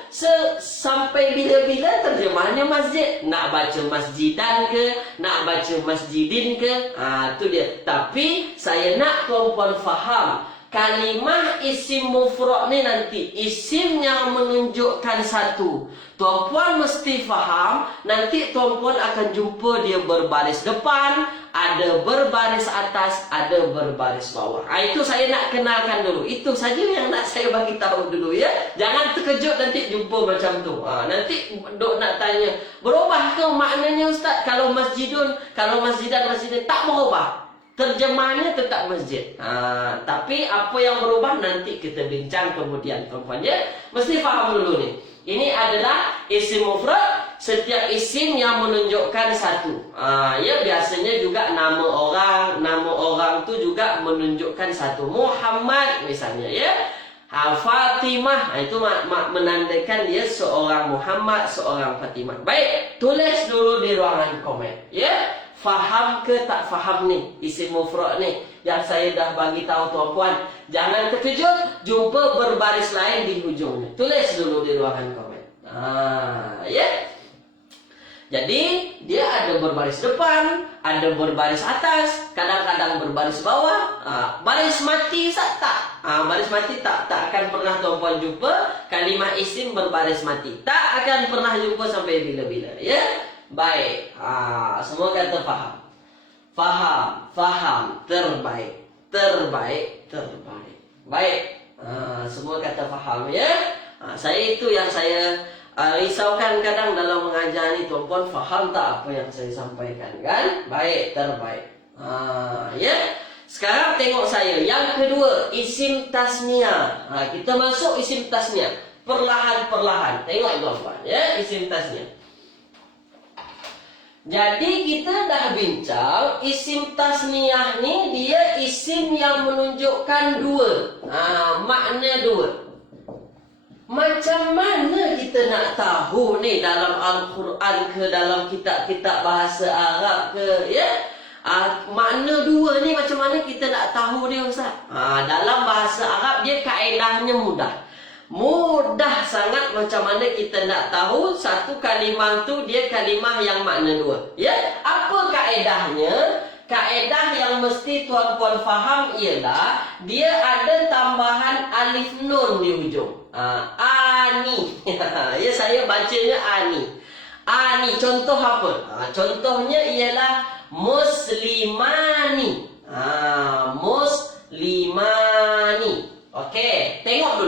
sampai bila-bila terjemahannya masjid. Nak baca masjidan ke, nak baca masjidin ke, tu dia. Tapi saya nak tuan-puan faham, kalimah isim mufrad ni nanti isim yang menunjukkan satu. Tuan-puan mesti faham, nanti tuan-puan akan jumpa dia berbaris depan, ada berbaris atas, ada berbaris bawah. Itu saya nak kenalkan dulu. Itu saja yang nak saya bagi tahu dulu ya. Jangan terkejut nanti jumpa macam tu. Nanti dok nak tanya, berubah ke maknanya Ustaz? Kalau masjidun, kalau masjidan tak berubah. Terjemahannya tetap masjid. Tapi apa yang berubah nanti kita bincang kemudian tuan-puan ya. Mesti faham dulu nih. Ini adalah isim mufrad, setiap isim yang menunjukkan satu. Ya, biasanya juga nama orang tu juga menunjukkan satu. Muhammad misalnya ya. Fatimah, itu menandakan dia seorang Muhammad, seorang Fatimah. Baik, tulis dulu di ruangan komen ya. Faham ke tak faham nih isim mufrad nih yang saya dah bagi tahu tuan-puan. Jangan terkejut jumpa berbaris lain di hujungnya. Tulis dulu di ruangan komen. Ya. Jadi dia ada berbaris depan, ada berbaris atas, kadang-kadang berbaris bawah. Baris mati tak? Baris mati tak akan pernah tuan-puan jumpa kalimah isim berbaris mati. Tak akan pernah jumpa sampai bila-bila. Ya, baik. Semua kata faham. Faham, terbaik. Baik. Semua kata faham ya. Saya itu yang saya risaukan kadang dalam mengajar ni, tuan-puan faham tak apa yang saya sampaikan kan? Baik, terbaik. Ya. Sekarang tengok saya. Yang kedua, isim tasniah. Kita masuk isim tasniah. Perlahan-perlahan. Tengok tuan-puan ya, isim tasniah. Jadi kita dah bincang isim tasniah ni dia isim yang menunjukkan dua. Makna dua. Macam mana kita nak tahu ni dalam Al-Quran ke dalam kitab-kitab bahasa Arab ke ya? Makna dua ni macam mana kita nak tahu ni Ustaz? Dalam bahasa Arab dia kaedahnya mudah. Mudah sangat macam mana kita nak tahu satu kalimah tu dia kalimah yang makna dua. Ya, apa kaedahnya? Kaedah yang mesti tuan-puan faham ialah dia ada tambahan alif nun di hujung. Ani. Ya, saya bacanya ani. Ani contoh apa? Contohnya ialah muslimani. Muslimani. Okey, tengok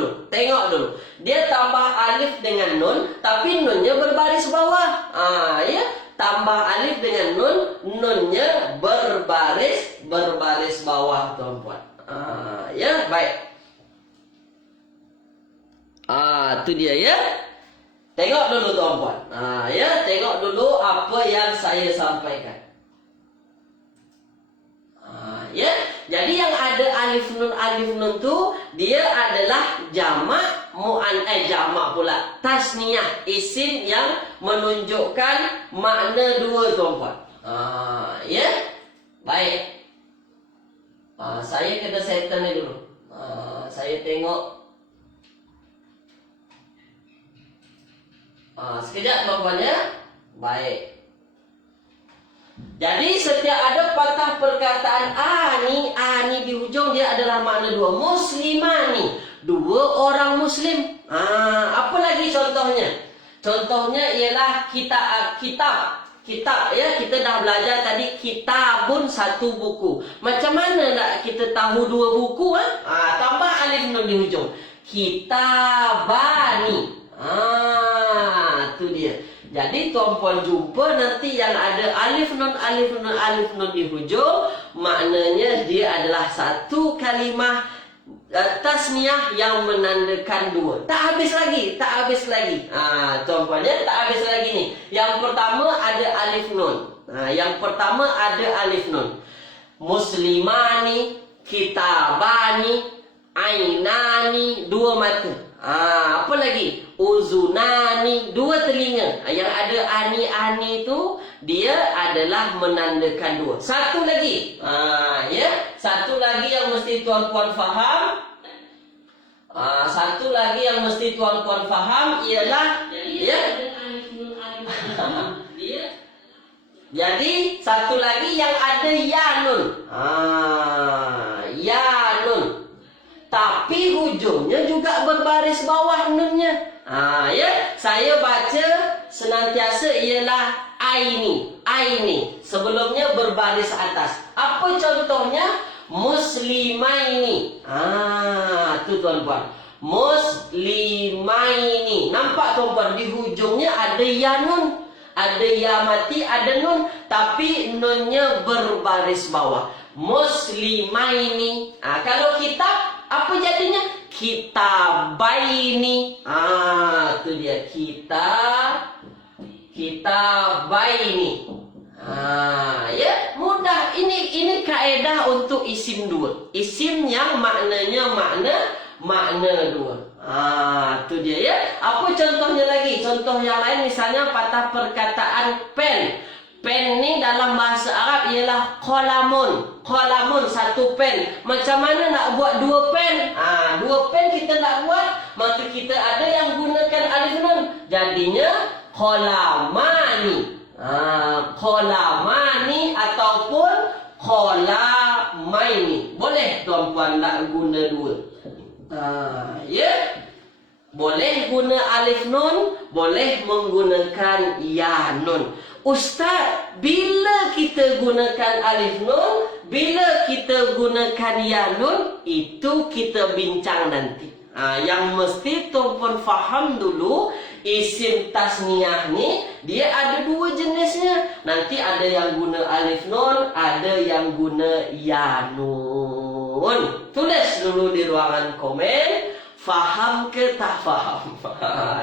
dulu. Dia tambah alif dengan nun, tapi nunnya berbaris bawah. Ya, tambah alif dengan nun, nunnya berbaris bawah tuan-puan. Ya, baik. Tu dia ya. Tengok dulu tuan-puan. Ya, tengok dulu apa yang saya sampaikan. Ya, jadi yang ada alif nun tu dia adalah jamak jamak pula tasniah, isim yang menunjukkan makna dua tuan-puan. Ya, baik. Saya kena settle ni dulu. Saya tengok. Sekejap tuan-puan ya. Baik. Jadi setiap ada patah perkataan ani di hujung dia adalah makna dua. Muslimani, dua orang muslim. Apa lagi contohnya? Contohnya ialah kitab ya, kita dah belajar tadi kitabun satu buku. Macam mana nak kita tahu dua buku? Tambah alif nun di hujung. Kitabani. Tu dia. Jadi tuan-puan jumpa nanti yang ada alif nun di hujung, maknanya dia adalah satu kalimah tasniah yang menandakan dua. Tak habis lagi. Tuan-puan ya, tak habis lagi ni. Yang pertama ada alif nun. Muslimani, kitabani, ainani, dua mata. Apa lagi? Uzunani, dua telinga. Yang ada ani tu dia adalah menandakan dua. Satu lagi. Ya, satu lagi yang mesti tuan-puan faham. Ialah ya. Jadi satu lagi yang ada yanun. Yanun. Tapi hujungnya juga berbaris bawah nunnya. Ya, saya baca senantiasa ialah aini. Sebelumnya berbaris atas. Apa contohnya? Muslimaini. Tu tuan-puan. Muslimaini. Nampak tuan-puan di hujungnya ada ya nun, ada ya mati, ada nun, tapi nunnya berbaris bawah. Muslimaini. Kalau kitab apa jadinya? Kitabaini. Tu dia kitabaini. Ya, mudah. Ini kaedah untuk isim dua. Isim yang maknanya makna dua. Tu dia ya. Apa contohnya lagi? Contoh yang lain misalnya patah perkataan pen. Pen ni dalam bahasa Arab ialah qalamun. Qalamun, satu pen. Macam mana nak buat dua pen? Dua pen kita nak buat, maka kita ada yang gunakan alif nun. Jadinya qalamani. Qalamani ataupun qalamaini. Boleh tuan-puan nak guna dua. Ya. Boleh guna alif nun, boleh menggunakan ya nun. Ustaz, bila kita gunakan alif nun, bila kita gunakan ya nun, itu kita bincang nanti. Yang mesti tuan-puan faham dulu, isim tasniyah ni dia ada dua jenisnya. Nanti ada yang guna alif nun, ada yang guna ya nun. Tulis dulu di ruangan komen. Faham ke tak faham?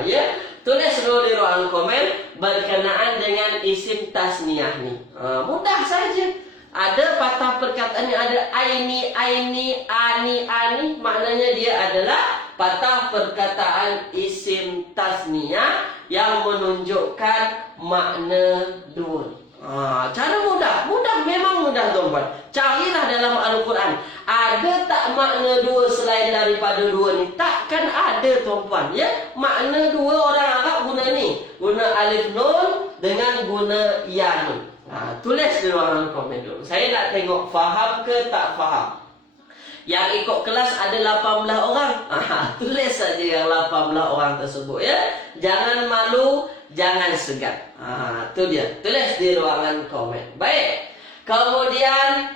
Ya, tulis dulu di ruang komen berkenaan dengan isim tasniyah ni. Mudah saja. Ada patah perkataan yang ada aini, aini, ani, ani. Maknanya dia adalah patah perkataan isim tasniyah yang menunjukkan makna dua. Cara mudah. Memang mudah tuan-tuan. Carilah dalam Al-Quran. Ada tak makna dua selain daripada dua ni? Takkan ada tuan-puan, ya? Makna dua orang Arab guna ni. Guna alif nun dengan guna ya nun. Tulis di ruangan komen dulu. Saya nak tengok faham ke tak faham. Yang ikut kelas ada 18 orang. Tulis saja yang 18 orang tersebut, ya. Jangan malu, jangan segan. Tu dia. Tulis di ruangan komen. Baik. Kemudian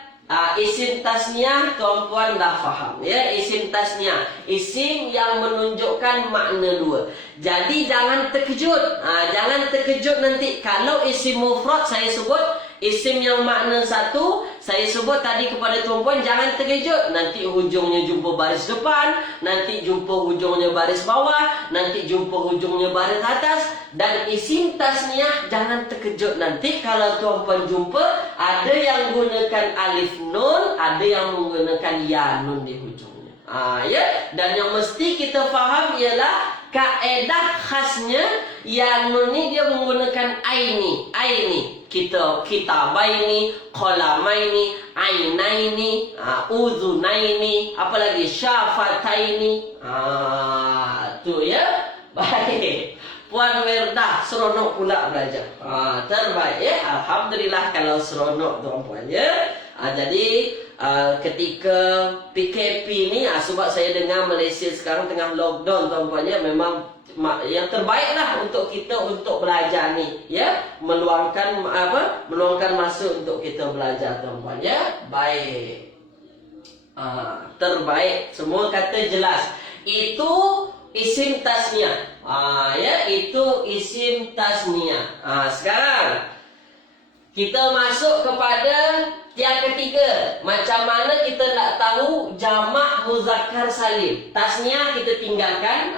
isim tasniyah tuan-puan dah faham, ya. Isim tasniyah, isim yang menunjukkan makna dua. Jadi jangan terkejut. Jangan terkejut nanti kalau isim mufrad saya sebut isim yang makna satu, saya sebut tadi kepada tuan-puan, jangan terkejut. Nanti hujungnya jumpa baris depan, nanti jumpa hujungnya baris bawah, nanti jumpa hujungnya baris atas. Dan isim tasniyah jangan terkejut nanti kalau tuan-puan jumpa ada yang gunakan alif nun, ada yang menggunakan ya nun di hujungnya. Ya, dan yang mesti kita faham ialah kaedah khasnya ya nun ni dia menggunakan aini. Kitabaini, qalamaini, ainaini, uzunaini, apalagi syafataini. Tu ya. Baik. Puan Werdah seronok pula belajar. Terbaik, ya. Alhamdulillah kalau seronok tuan-puan, ya. Jadi ketika PKP ni, sebab saya dengar Malaysia sekarang tengah lockdown tuan-puan, ya, memang yang terbaik lah untuk kita untuk belajar ni, ya, meluangkan masa untuk kita belajar tuan-puan, ya. Baik. Terbaik, semua kata jelas. Itu isim tasniyah. Ya, itu isim tasniyah. Sekarang kita masuk kepada yang ketiga. Macam mana kita nak tahu jamak muzakkar salim? Tasniyah kita tinggalkan.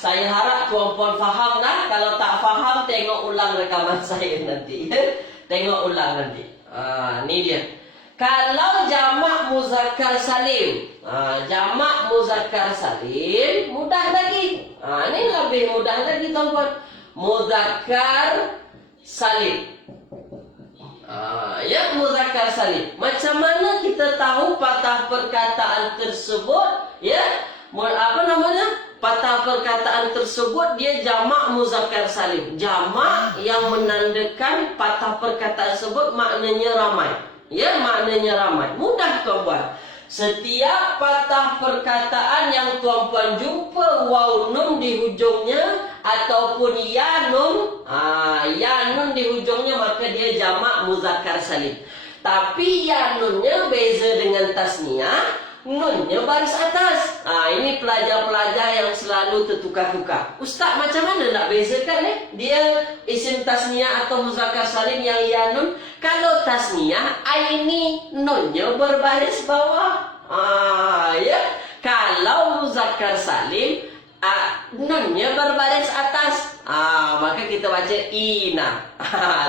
Saya harap tuan-puan faham dah. Kalau tak faham, tengok ulang rekaman saya nanti. Tengok ulang nanti. Ni dia. Kalau jamak muzakkar salim, jamak muzakkar salim mudah lagi. Ini lebih mudah lagi tuan-puan. Muzakkar salim. Ya, muzakkar salim. Macam mana kita tahu patah perkataan tersebut, ya? Patah perkataan tersebut dia jamak muzakkar salim. Jamak yang menandakan patah perkataan tersebut maknanya ramai. Ya, maknanya ramai. Mudah tuan-puan. Setiap patah perkataan yang tuan-puan jumpa waw nun di hujungnya ataupun ya nun di hujungnya, maka dia jamak muzakkar salim. Tapi ya nunnya beza dengan tasniyah, nunnya baris atas. Ini pelajar-pelajar yang selalu tertukar-tukar. Ustaz, macam mana nak bezakan dia isim tasniyah atau muzakkar salim yang ya nun? Kalau tasniyah, aini nunnya berbaris bawah. Ya. Kalau muzakkar salim, nunnya berbaris atas. Maka kita baca ina.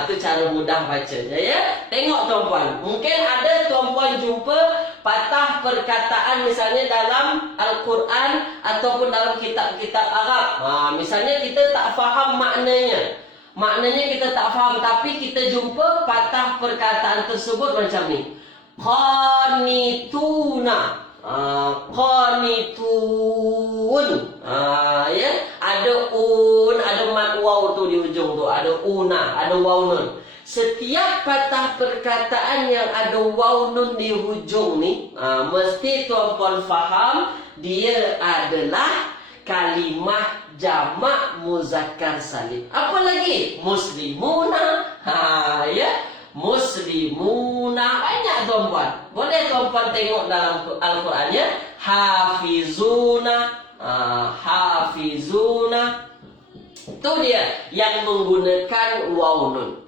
Itu cara mudah bacanya, ya. Tengok tuan-puan. Mungkin ada tuan-puan jumpa patah perkataan misalnya dalam Al-Quran ataupun dalam kitab-kitab Arab. Misalnya kita tak faham maknanya. Maknanya kita tak faham, tapi kita jumpa patah perkataan tersebut macam ni. Qanituna. Qanitun. Ya. ada un, ada mat waw tu di hujung tu, ada una, ada waw nun. Setiap patah perkataan yang ada waw nun di hujung ni, mesti tuan-puan faham dia adalah kalimah jamak muzakkar salim. Apa lagi? Muslimuna. Ya. Muslimuna. Banyak tuan-puan. Boleh tuan-puan tengok dalam Al-Quran ya. Hafizuna. Hafizuna. Itu dia yang menggunakan waw nun.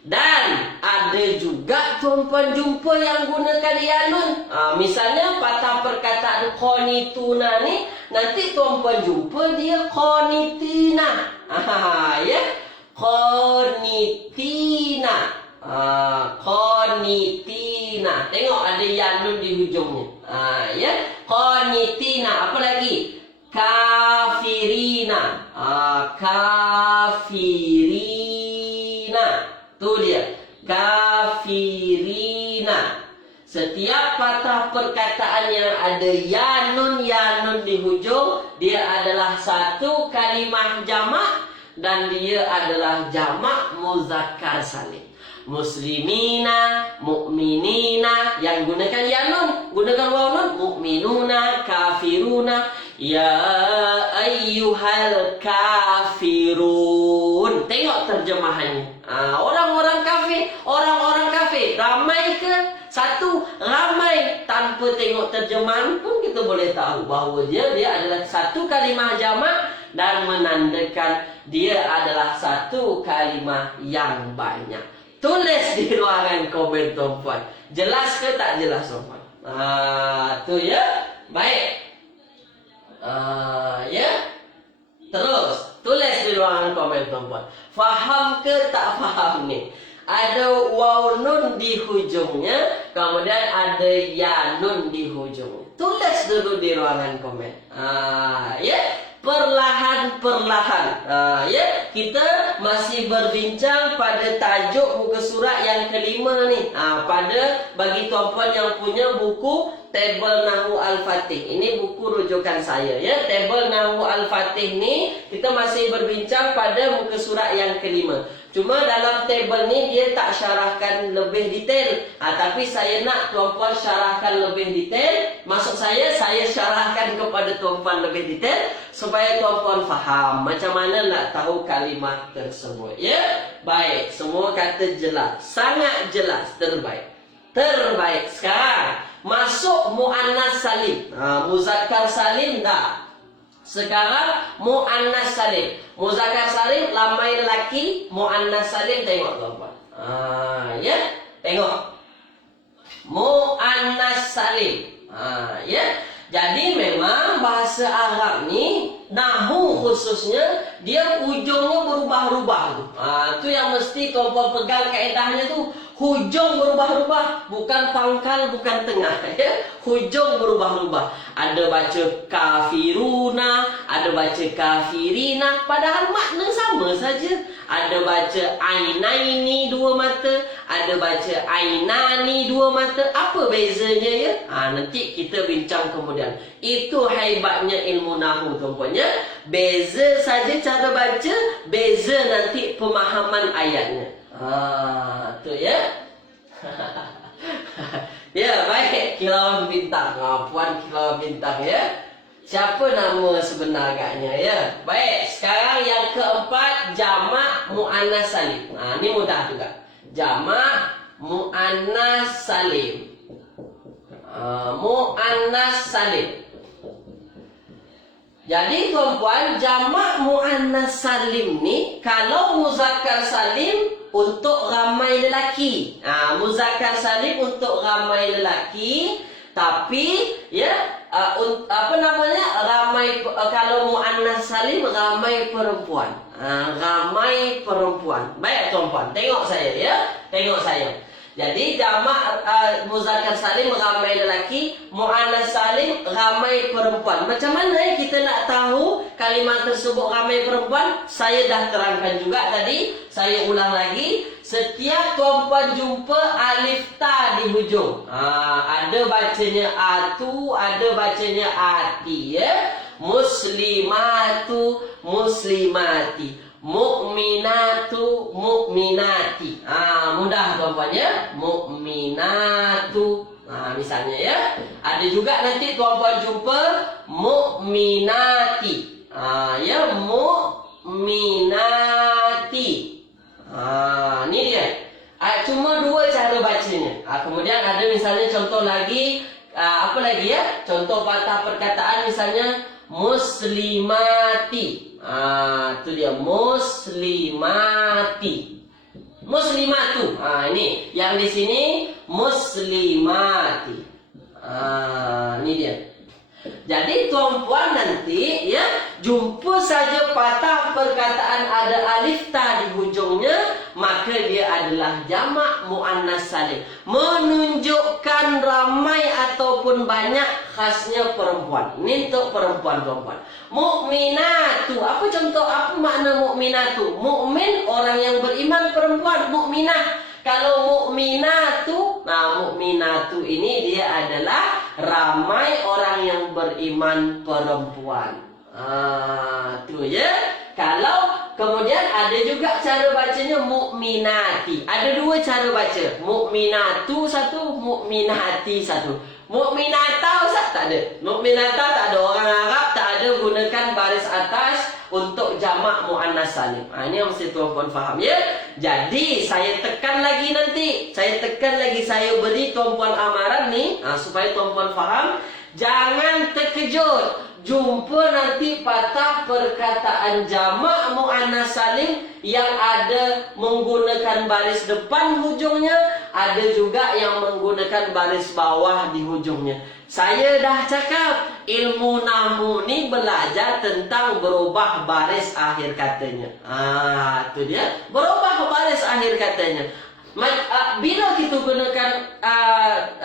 Dan ada juga tuan-puan jumpa yang gunakan ya nun. Misalnya patah perkataan qanituna ni, nanti tuan-puan jumpa dia qanitina. Ya. Qanitina. Qanitina. Tengok ada ya nun di hujungnya. Ya. Qanitina. Apa lagi? Kafirina. Kafirina. Tu dia. Kafirina. Setiap patah perkataan yang ada ya nun di hujung, dia adalah satu kalimah jamak dan dia adalah jamak muzakkar salim. Muslimina, mukminina, yang gunakan ya nun, gunakan waw nun, mukminuna, kafiruna, ya ayyuhal kafirun. Tengok terjemahannya. Orang-orang kafir, ramai ke? Satu, ramai. Tanpa tengok terjemahan pun kita boleh tahu bahawa dia adalah satu kalimah jamak dan menandakan dia adalah satu kalimah yang banyak. Tulis di ruangan komen tuan-puan. Jelas ke tak jelas tuan-puan? Tu ya. Baik. Ya. Terus tulis di ruangan komen tuan-puan. Faham ke tak faham ni? Ada waw nun di hujungnya, kemudian ada ya nun di hujungnya. Tulis dulu di ruangan komen. Ya. Perlahan-perlahan. Ya, kita masih berbincang pada tajuk muka surat yang kelima ni. Pada bagi tuan-puan yang punya buku Tabel Nahwu Al-Fatih. Ini buku rujukan saya ya. Tabel Nahwu Al-Fatih ni kita masih berbincang pada muka surat yang kelima. Cuma dalam tabel ni dia tak syarahkan lebih detail. Tapi saya nak tuan-puan syarahkan lebih detail. Maksud saya syarahkan kepada tuan-puan lebih detail supaya tuan-puan faham macam mana nak tahu kalimat tersebut ya. Baik, semua kata jelas, sangat jelas, terbaik. Terbaik. Sekarang masuk muannas salim. Muzakkar salim dah. Sekarang muannas salim. Muzakkar salim lamai lelaki, muannas salim tengok tuan-puan. Ya, tengok. Muannas salim. Ya. Jadi memang bahasa Arab ni nahwu khususnya dia ujungnya berubah-ubah tu. Tu yang mesti tuan-puan pegang kaedahnya tu. Hujung berubah-ubah, bukan pangkal, bukan tengah ya. Hujung berubah-ubah. Ada baca kafiruna, ada baca kafirina, padahal makna sama saja. Ada baca ainaini dua mata, ada baca ainani dua mata. Apa bezanya ya? Nanti kita bincang kemudian. Itu hebatnya ilmu nahwu tuan-puan ya. Beza saja cara baca, beza nanti pemahaman ayatnya. Tu ya. Ya, baik. Kilauan bintang. Puan Kilauan bintang ya. Siapa nama sebenar agaknya ya. Baik, sekarang yang keempat jamak muannas salim. Ini mudah juga. Jamak muannas salim. Muannas salim. Jadi tuan-puan, jamak muannas salim ni kalau muzakkar salim untuk ramai lelaki. Muzakkar salim untuk ramai lelaki, tapi ya ramai kalau muannas salim ramai perempuan. Ramai perempuan. Baik tuan-puan, tengok saya ya. Tengok saya. Jadi jamak muzakkar salim ramai lelaki, muannas salim ramai perempuan. Macam mana kita nak tahu kalimat tersebut ramai perempuan? Saya dah terangkan juga tadi. Saya ulang lagi. Setiap tuan-puan jumpa alif ta di hujung. Ada bacanya atu, ada bacanya ati ya. Muslimatu muslimati, mukminatu mukminati. Mudah tuan-puan ya. Mukminatu. Misalnya ya. Ada juga nanti tuan-puan jumpa mukminati. Ya, mukminati. Ni dia. Cuma dua cara bacanya. Kemudian ada misalnya contoh lagi, apa lagi ya? Contoh patah perkataan misalnya muslimati. Itu dia muslimati. Muslimatu. Ini yang di sini muslimati. Ini dia. Jadi tuan-puan nanti ya jumpa saja patah perkataan ada alif ta di hujungnya, maka dia adalah jamak muannas salim, menunjukkan ramai ataupun banyak, khasnya perempuan. Ini untuk perempuan tuan-puan. Mukminatu, apa contoh, apa makna mukminatu? Mukmin orang yang beriman, perempuan mukminah. Kalau mukminatu, mukminatu ini dia adalah ramai orang yang beriman perempuan. Tu ya. Kalau kemudian ada juga cara bacanya mukminati. Ada dua cara baca. Mukminatu satu, mukminati satu. Mukminata Ustaz tak ada. Mukminata tak ada. Orang Arab tak ada gunakan baris atas untuk jamak muannas salim. Ini yang mesti tuan-puan faham ya. Jadi saya tekan lagi nanti. Saya beri tuan-puan amaran ni supaya tuan-puan faham. Jangan terkejut jumpa nanti patah perkataan jamak muannas salim yang ada menggunakan baris depan hujungnya, ada juga yang menggunakan baris bawah di hujungnya. Saya dah cakap ilmu nahwu ni belajar tentang berubah baris akhir katanya. Itu dia, berubah baris akhir katanya. Bila kita gunakan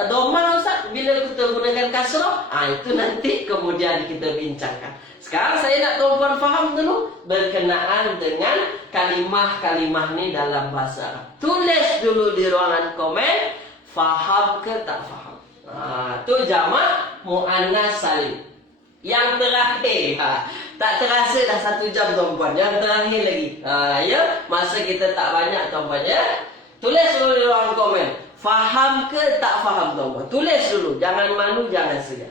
dhamma Ustaz, bila kita gunakan kasrah, itu nanti kemudian kita bincangkan. Sekarang saya nak tuan-puan faham dulu berkenaan dengan kalimah-kalimah ni dalam bahasa Arab. Tulis dulu di ruangan komen, faham ke tak faham. Tu jamak muannas salim. Yang terakhir, tak terasa dah 1 jam tuan-puan. Yang terakhir lagi, ya, masa kita tak banyak tuan-puan ya. Tulis dulu di ruang komen. Faham ke tak faham tuan-puan? Tulis dulu. Jangan malu, jangan segan.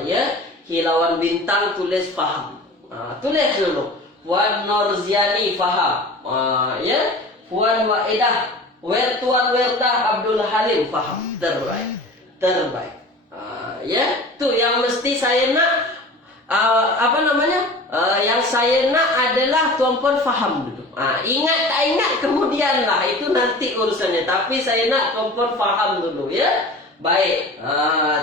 Ya. Kilauan bintang tulis faham. Tulis dulu. Puan Norziani faham. Ya. Puan Waidah. Tuan Werdah Abdul Halim faham. Terbaik. Terbaik. Ya. Tu yang mesti saya nak. Yang saya nak adalah tuan-puan faham dulu. Ingat tak ingat kemudian lah, itu nanti urusannya. Tapi saya nak tuan-puan faham dulu ya. Baik,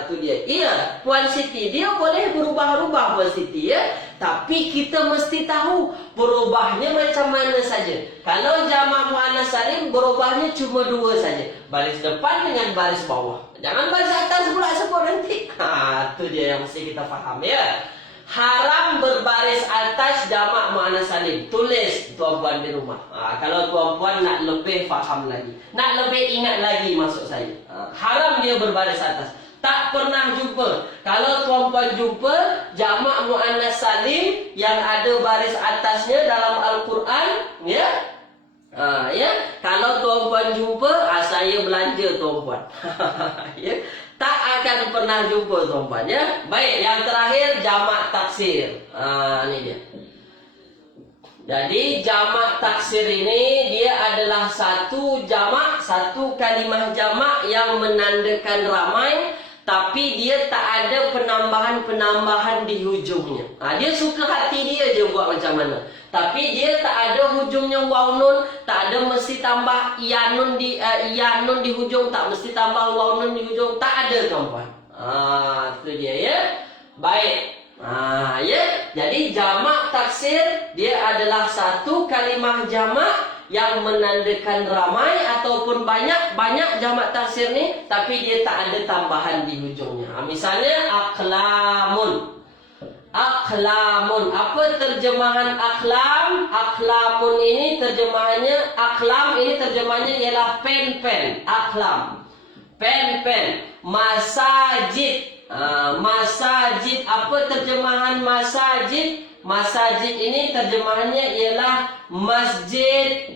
tu dia. Iya, Puan Siti, dia boleh berubah-ubah Puan Siti ya. Tapi kita mesti tahu berubahnya macam mana saja. Kalau jamak muannas salim berubahnya cuma 2 saja. Baris depan dengan baris bawah. Jangan baris atas pula sebut nanti. Tu dia yang mesti kita faham ya. Haram berbaris atas jamak muannas salim. Tulis tuan-puan di rumah. Kalau tuan-puan nak lebih faham lagi, nak lebih ingat lagi maksud saya. Haram dia berbaris atas. Tak pernah jumpa. Kalau tuan-puan jumpa jamak muannas salim yang ada baris atasnya dalam Al-Quran, ya. Ya, kalau tuan-puan jumpa, saya belanja tuan-puan. Ya. Tak akan pernah jumpa tuan-puan ya. Baik, yang terakhir jamak taksir. Ini dia. Jadi jamak taksir ini dia adalah satu jamak, satu kalimah jamak yang menandakan ramai, tapi dia tak ada penambahan-penambahan di hujungnya. Dia suka hati dia je buat macam mana. Tapi dia tak ada hujungnya waw nun, tak ada mesti tambah iyanun di hujung, tak mesti tambah waw nun di hujung, tak ada tuan-puan. Itu dia ya. Baik. Ya. Jadi jamak taksir dia adalah satu kalimah jamak yang menandakan ramai ataupun banyak jamak taksir ni, tapi dia tak ada tambahan di hujungnya. Misalnya aqlamun. Aqlamun. Apa terjemahan aqlam? Aqlamun ini terjemahannya, aqlam ini terjemahannya ialah pen-pen. Aqlam. Pen-pen. Masajid. Masajid. Apa terjemahan masajid? Masajid ini terjemahannya ialah masjid.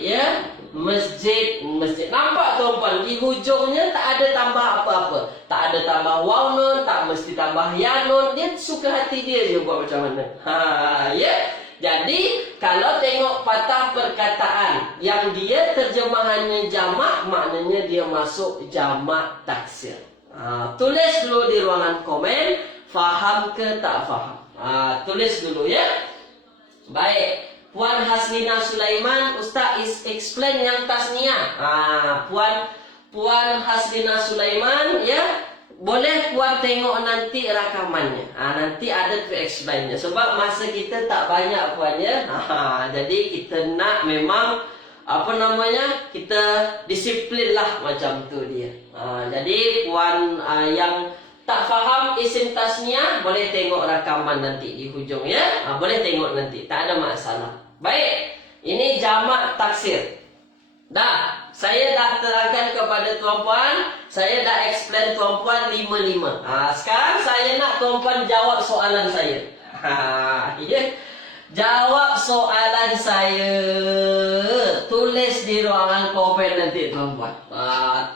Ya, masjid. Nampak tuan-puan, di hujungnya tak ada tambah apa-apa. Tak ada tambah waw nun, tak mesti tambah ya nun. Dia suka hati dia je buat macam mana. Ya. Jadi kalau tengok patah perkataan yang dia terjemahannya jamak, maknanya dia masuk jamak taksir. Tulis dulu di ruangan komen, faham ke tak faham. Tulis dulu ya. Baik, Puan Haslina Sulaiman, Ustaz explain yang tasniah. Puan Haslina Sulaiman ya. Boleh Puan tengok nanti rakamannya. Nanti ada tu explainnya. Sebab masa kita tak banyak Puan ya. Jadi kita nak memang kita disiplin lah macam tu dia. Jadi Puan yang tak faham isim tasniah, boleh tengok rakaman nanti di hujung ya. Boleh tengok nanti, tak ada masalah. Baik, ini jamak taksir. Saya dah terangkan kepada tuan-puan, saya dah explain tuan-puan 5-5. Sekarang saya nak tuan-puan jawab soalan saya. Ya. Jawab soalan saya. Tulis di ruangan komen nanti tuan-puan.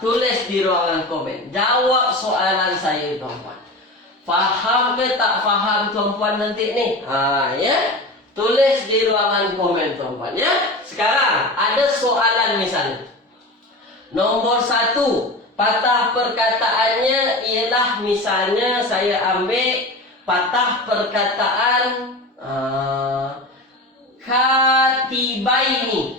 Tulis di ruangan komen. Jawab soalan saya tuan-puan. Faham ke tak faham tuan-puan nanti ni? Ya. Tulis di ruangan komen tuan-puan ya. Sekarang ada soalan misalnya. Nombor 1, patah perkataannya ialah misalnya saya ambil patah perkataan katibaini.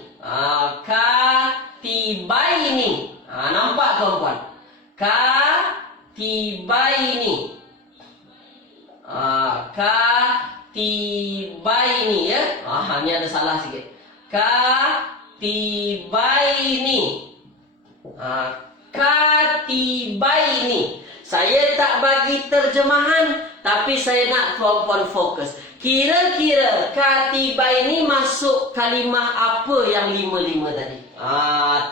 Katibaini. Nampak tuan-puan? Katibaini. Katibaini ya. Ini ada salah sikit. Katibaini. Katibaini. Saya tak bagi terjemahan, tapi saya nak tuan-puan fokus. Kira-kira katibaini masuk kalimah apa yang 5-5 tadi?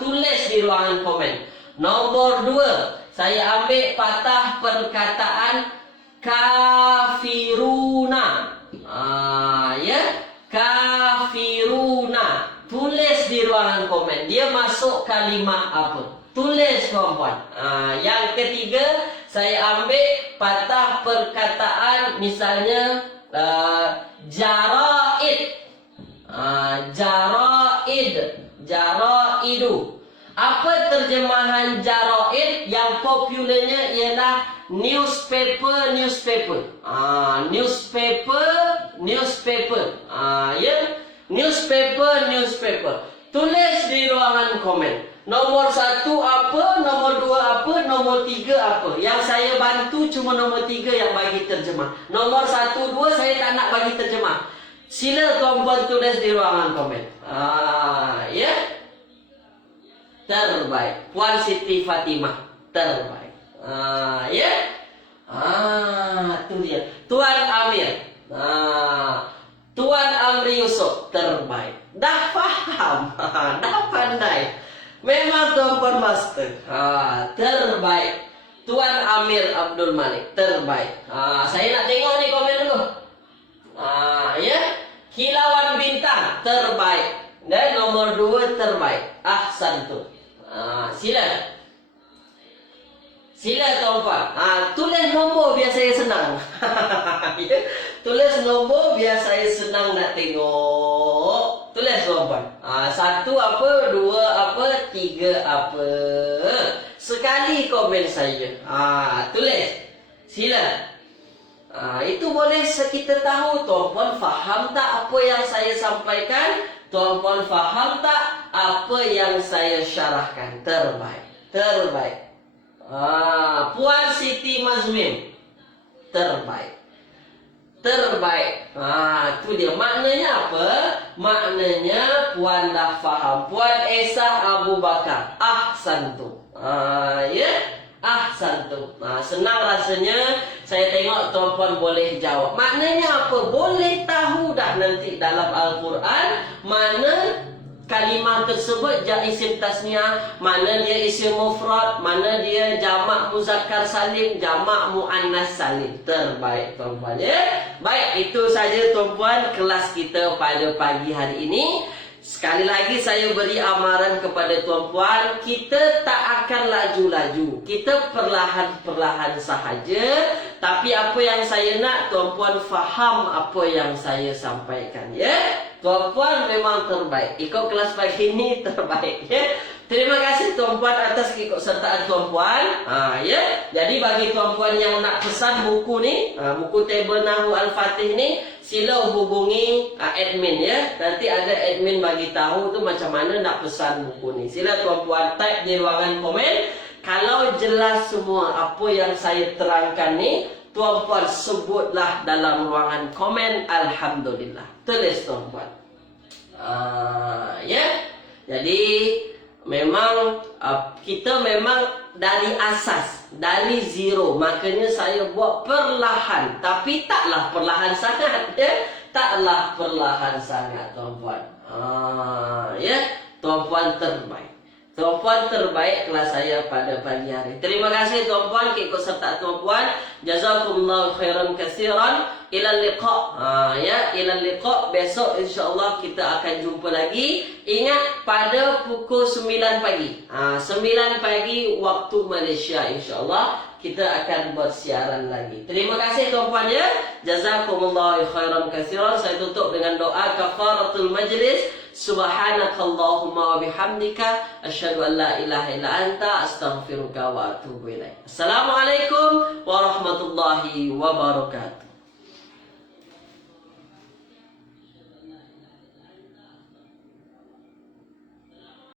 Tulis di ruangan komen. Nombor 2, saya ambil patah perkataan kafiruna. Ya, kafiruna. Tulis di ruangan komen. Dia masuk kalimah apa? Tulis tuan-puan. Yang ketiga, saya ambil patah perkataan misalnya jaraid. Jaraidu. Apa terjemahan jaraid? Yang popularnya ialah newspaper. Newspaper. Ya. Newspaper. Tulis di ruangan komen. Nomor 1 apa, nomor 2 apa, nomor 3 apa. Yang saya bantu cuma nomor 3 yang bagi terjemah. Nomor 1, 2 saya tak nak bagi terjemah. Sila tuan-puan tulis di ruangan komen. Ya. Terbaik. Puan Siti Fatimah. Terbaik. Ya. Tu dia. Tuan Amir. Tuan Amri Yusuf. Terbaik. Dah faham. Dah pandai. Memang tuan-puan master. Terbaik. Tuan Amir Abdul Malik. Terbaik. Saya nak tengok ni komen dulu. Ya. Kilauan Bintang. Terbaik. Dan nomor 2 terbaik. Ahsantum. Sila. Sila tuan-puan. Tulis nombor biar saya senang. Ya. Tulis nombor biar saya senang nak tengok. Tulis tuan-puan. 1 apa, 2 apa, 3 apa. Sekali komen saya. Tulis. Sila. Itu boleh kita tahu tuan-puan faham tak apa yang saya sampaikan? Tuan-puan faham tak apa yang saya syarahkan? Terbaik. Terbaik. Puan Siti Mazmim. Terbaik. Terbaik. Tu dia. Maknanya apa? Maknanya Puan dah faham. Puan Esa Abu Bakar. Ahsantum. Ya. Ahsantum. Senang rasanya saya tengok tuan-puan boleh jawab. Maknanya apa? Boleh tahu dah nanti dalam Al-Quran mana kalimah tersebut isim tasniah, mana dia isim mufrad, mana dia jamak muzakkar salim, jamak muannas salim. Terbaik tuan-puan ya. Baik, itu saja tuan-puan kelas kita pada pagi hari ini. Sekali lagi saya beri amaran kepada tuan-puan, kita tak akan laju-laju. Kita perlahan-perlahan sahaja. Tapi apa yang saya nak, tuan-puan faham apa yang saya sampaikan ya. Tuan-puan memang terbaik. Ikut kelas pagi ini terbaik ya. Terima kasih tuan-puan atas keikutsertaan tuan-puan. Ya. Jadi bagi tuan-puan yang nak pesan buku ni, buku Table Nahwu Al-Fatih ni, sila hubungi admin ya. Nanti ada admin bagi tahu tu macam mana nak pesan buku ni. Sila tuan-puan type di ruangan komen. Kalau jelas semua apa yang saya terangkan ni, tuan-puan sebutlah dalam ruangan komen. Alhamdulillah. Tulis tuan-puan. Ya. Jadi memang kita memang dari asas, dari zero. Makanya saya buat perlahan, tapi taklah perlahan sangat ya. Taklah perlahan sangat tuan-puan. Ya, tuan-puan terbaik. Tuan-puan terbaik kelas saya pada pagi hari. Terima kasih tuan-puan keikutsertaan tuan-puan. Jazakumullahu khairan katsiran. Ila liqa. Ya, ila liqa. Besok insya-Allah kita akan jumpa lagi. Ingat pada pukul 9 pagi. 9 pagi waktu Malaysia insya-Allah kita akan bersiaran lagi. Terima kasih tuan-puan ya. Jazakumullahu khairan katsiran. Saya tutup dengan doa kafaratul majlis. Subhanakallahumma wa bihamdika asyhadu an la ilaha illa anta astaghfiruka wa atubu ilaik. Assalamualaikum warahmatullahi wabarakatuh.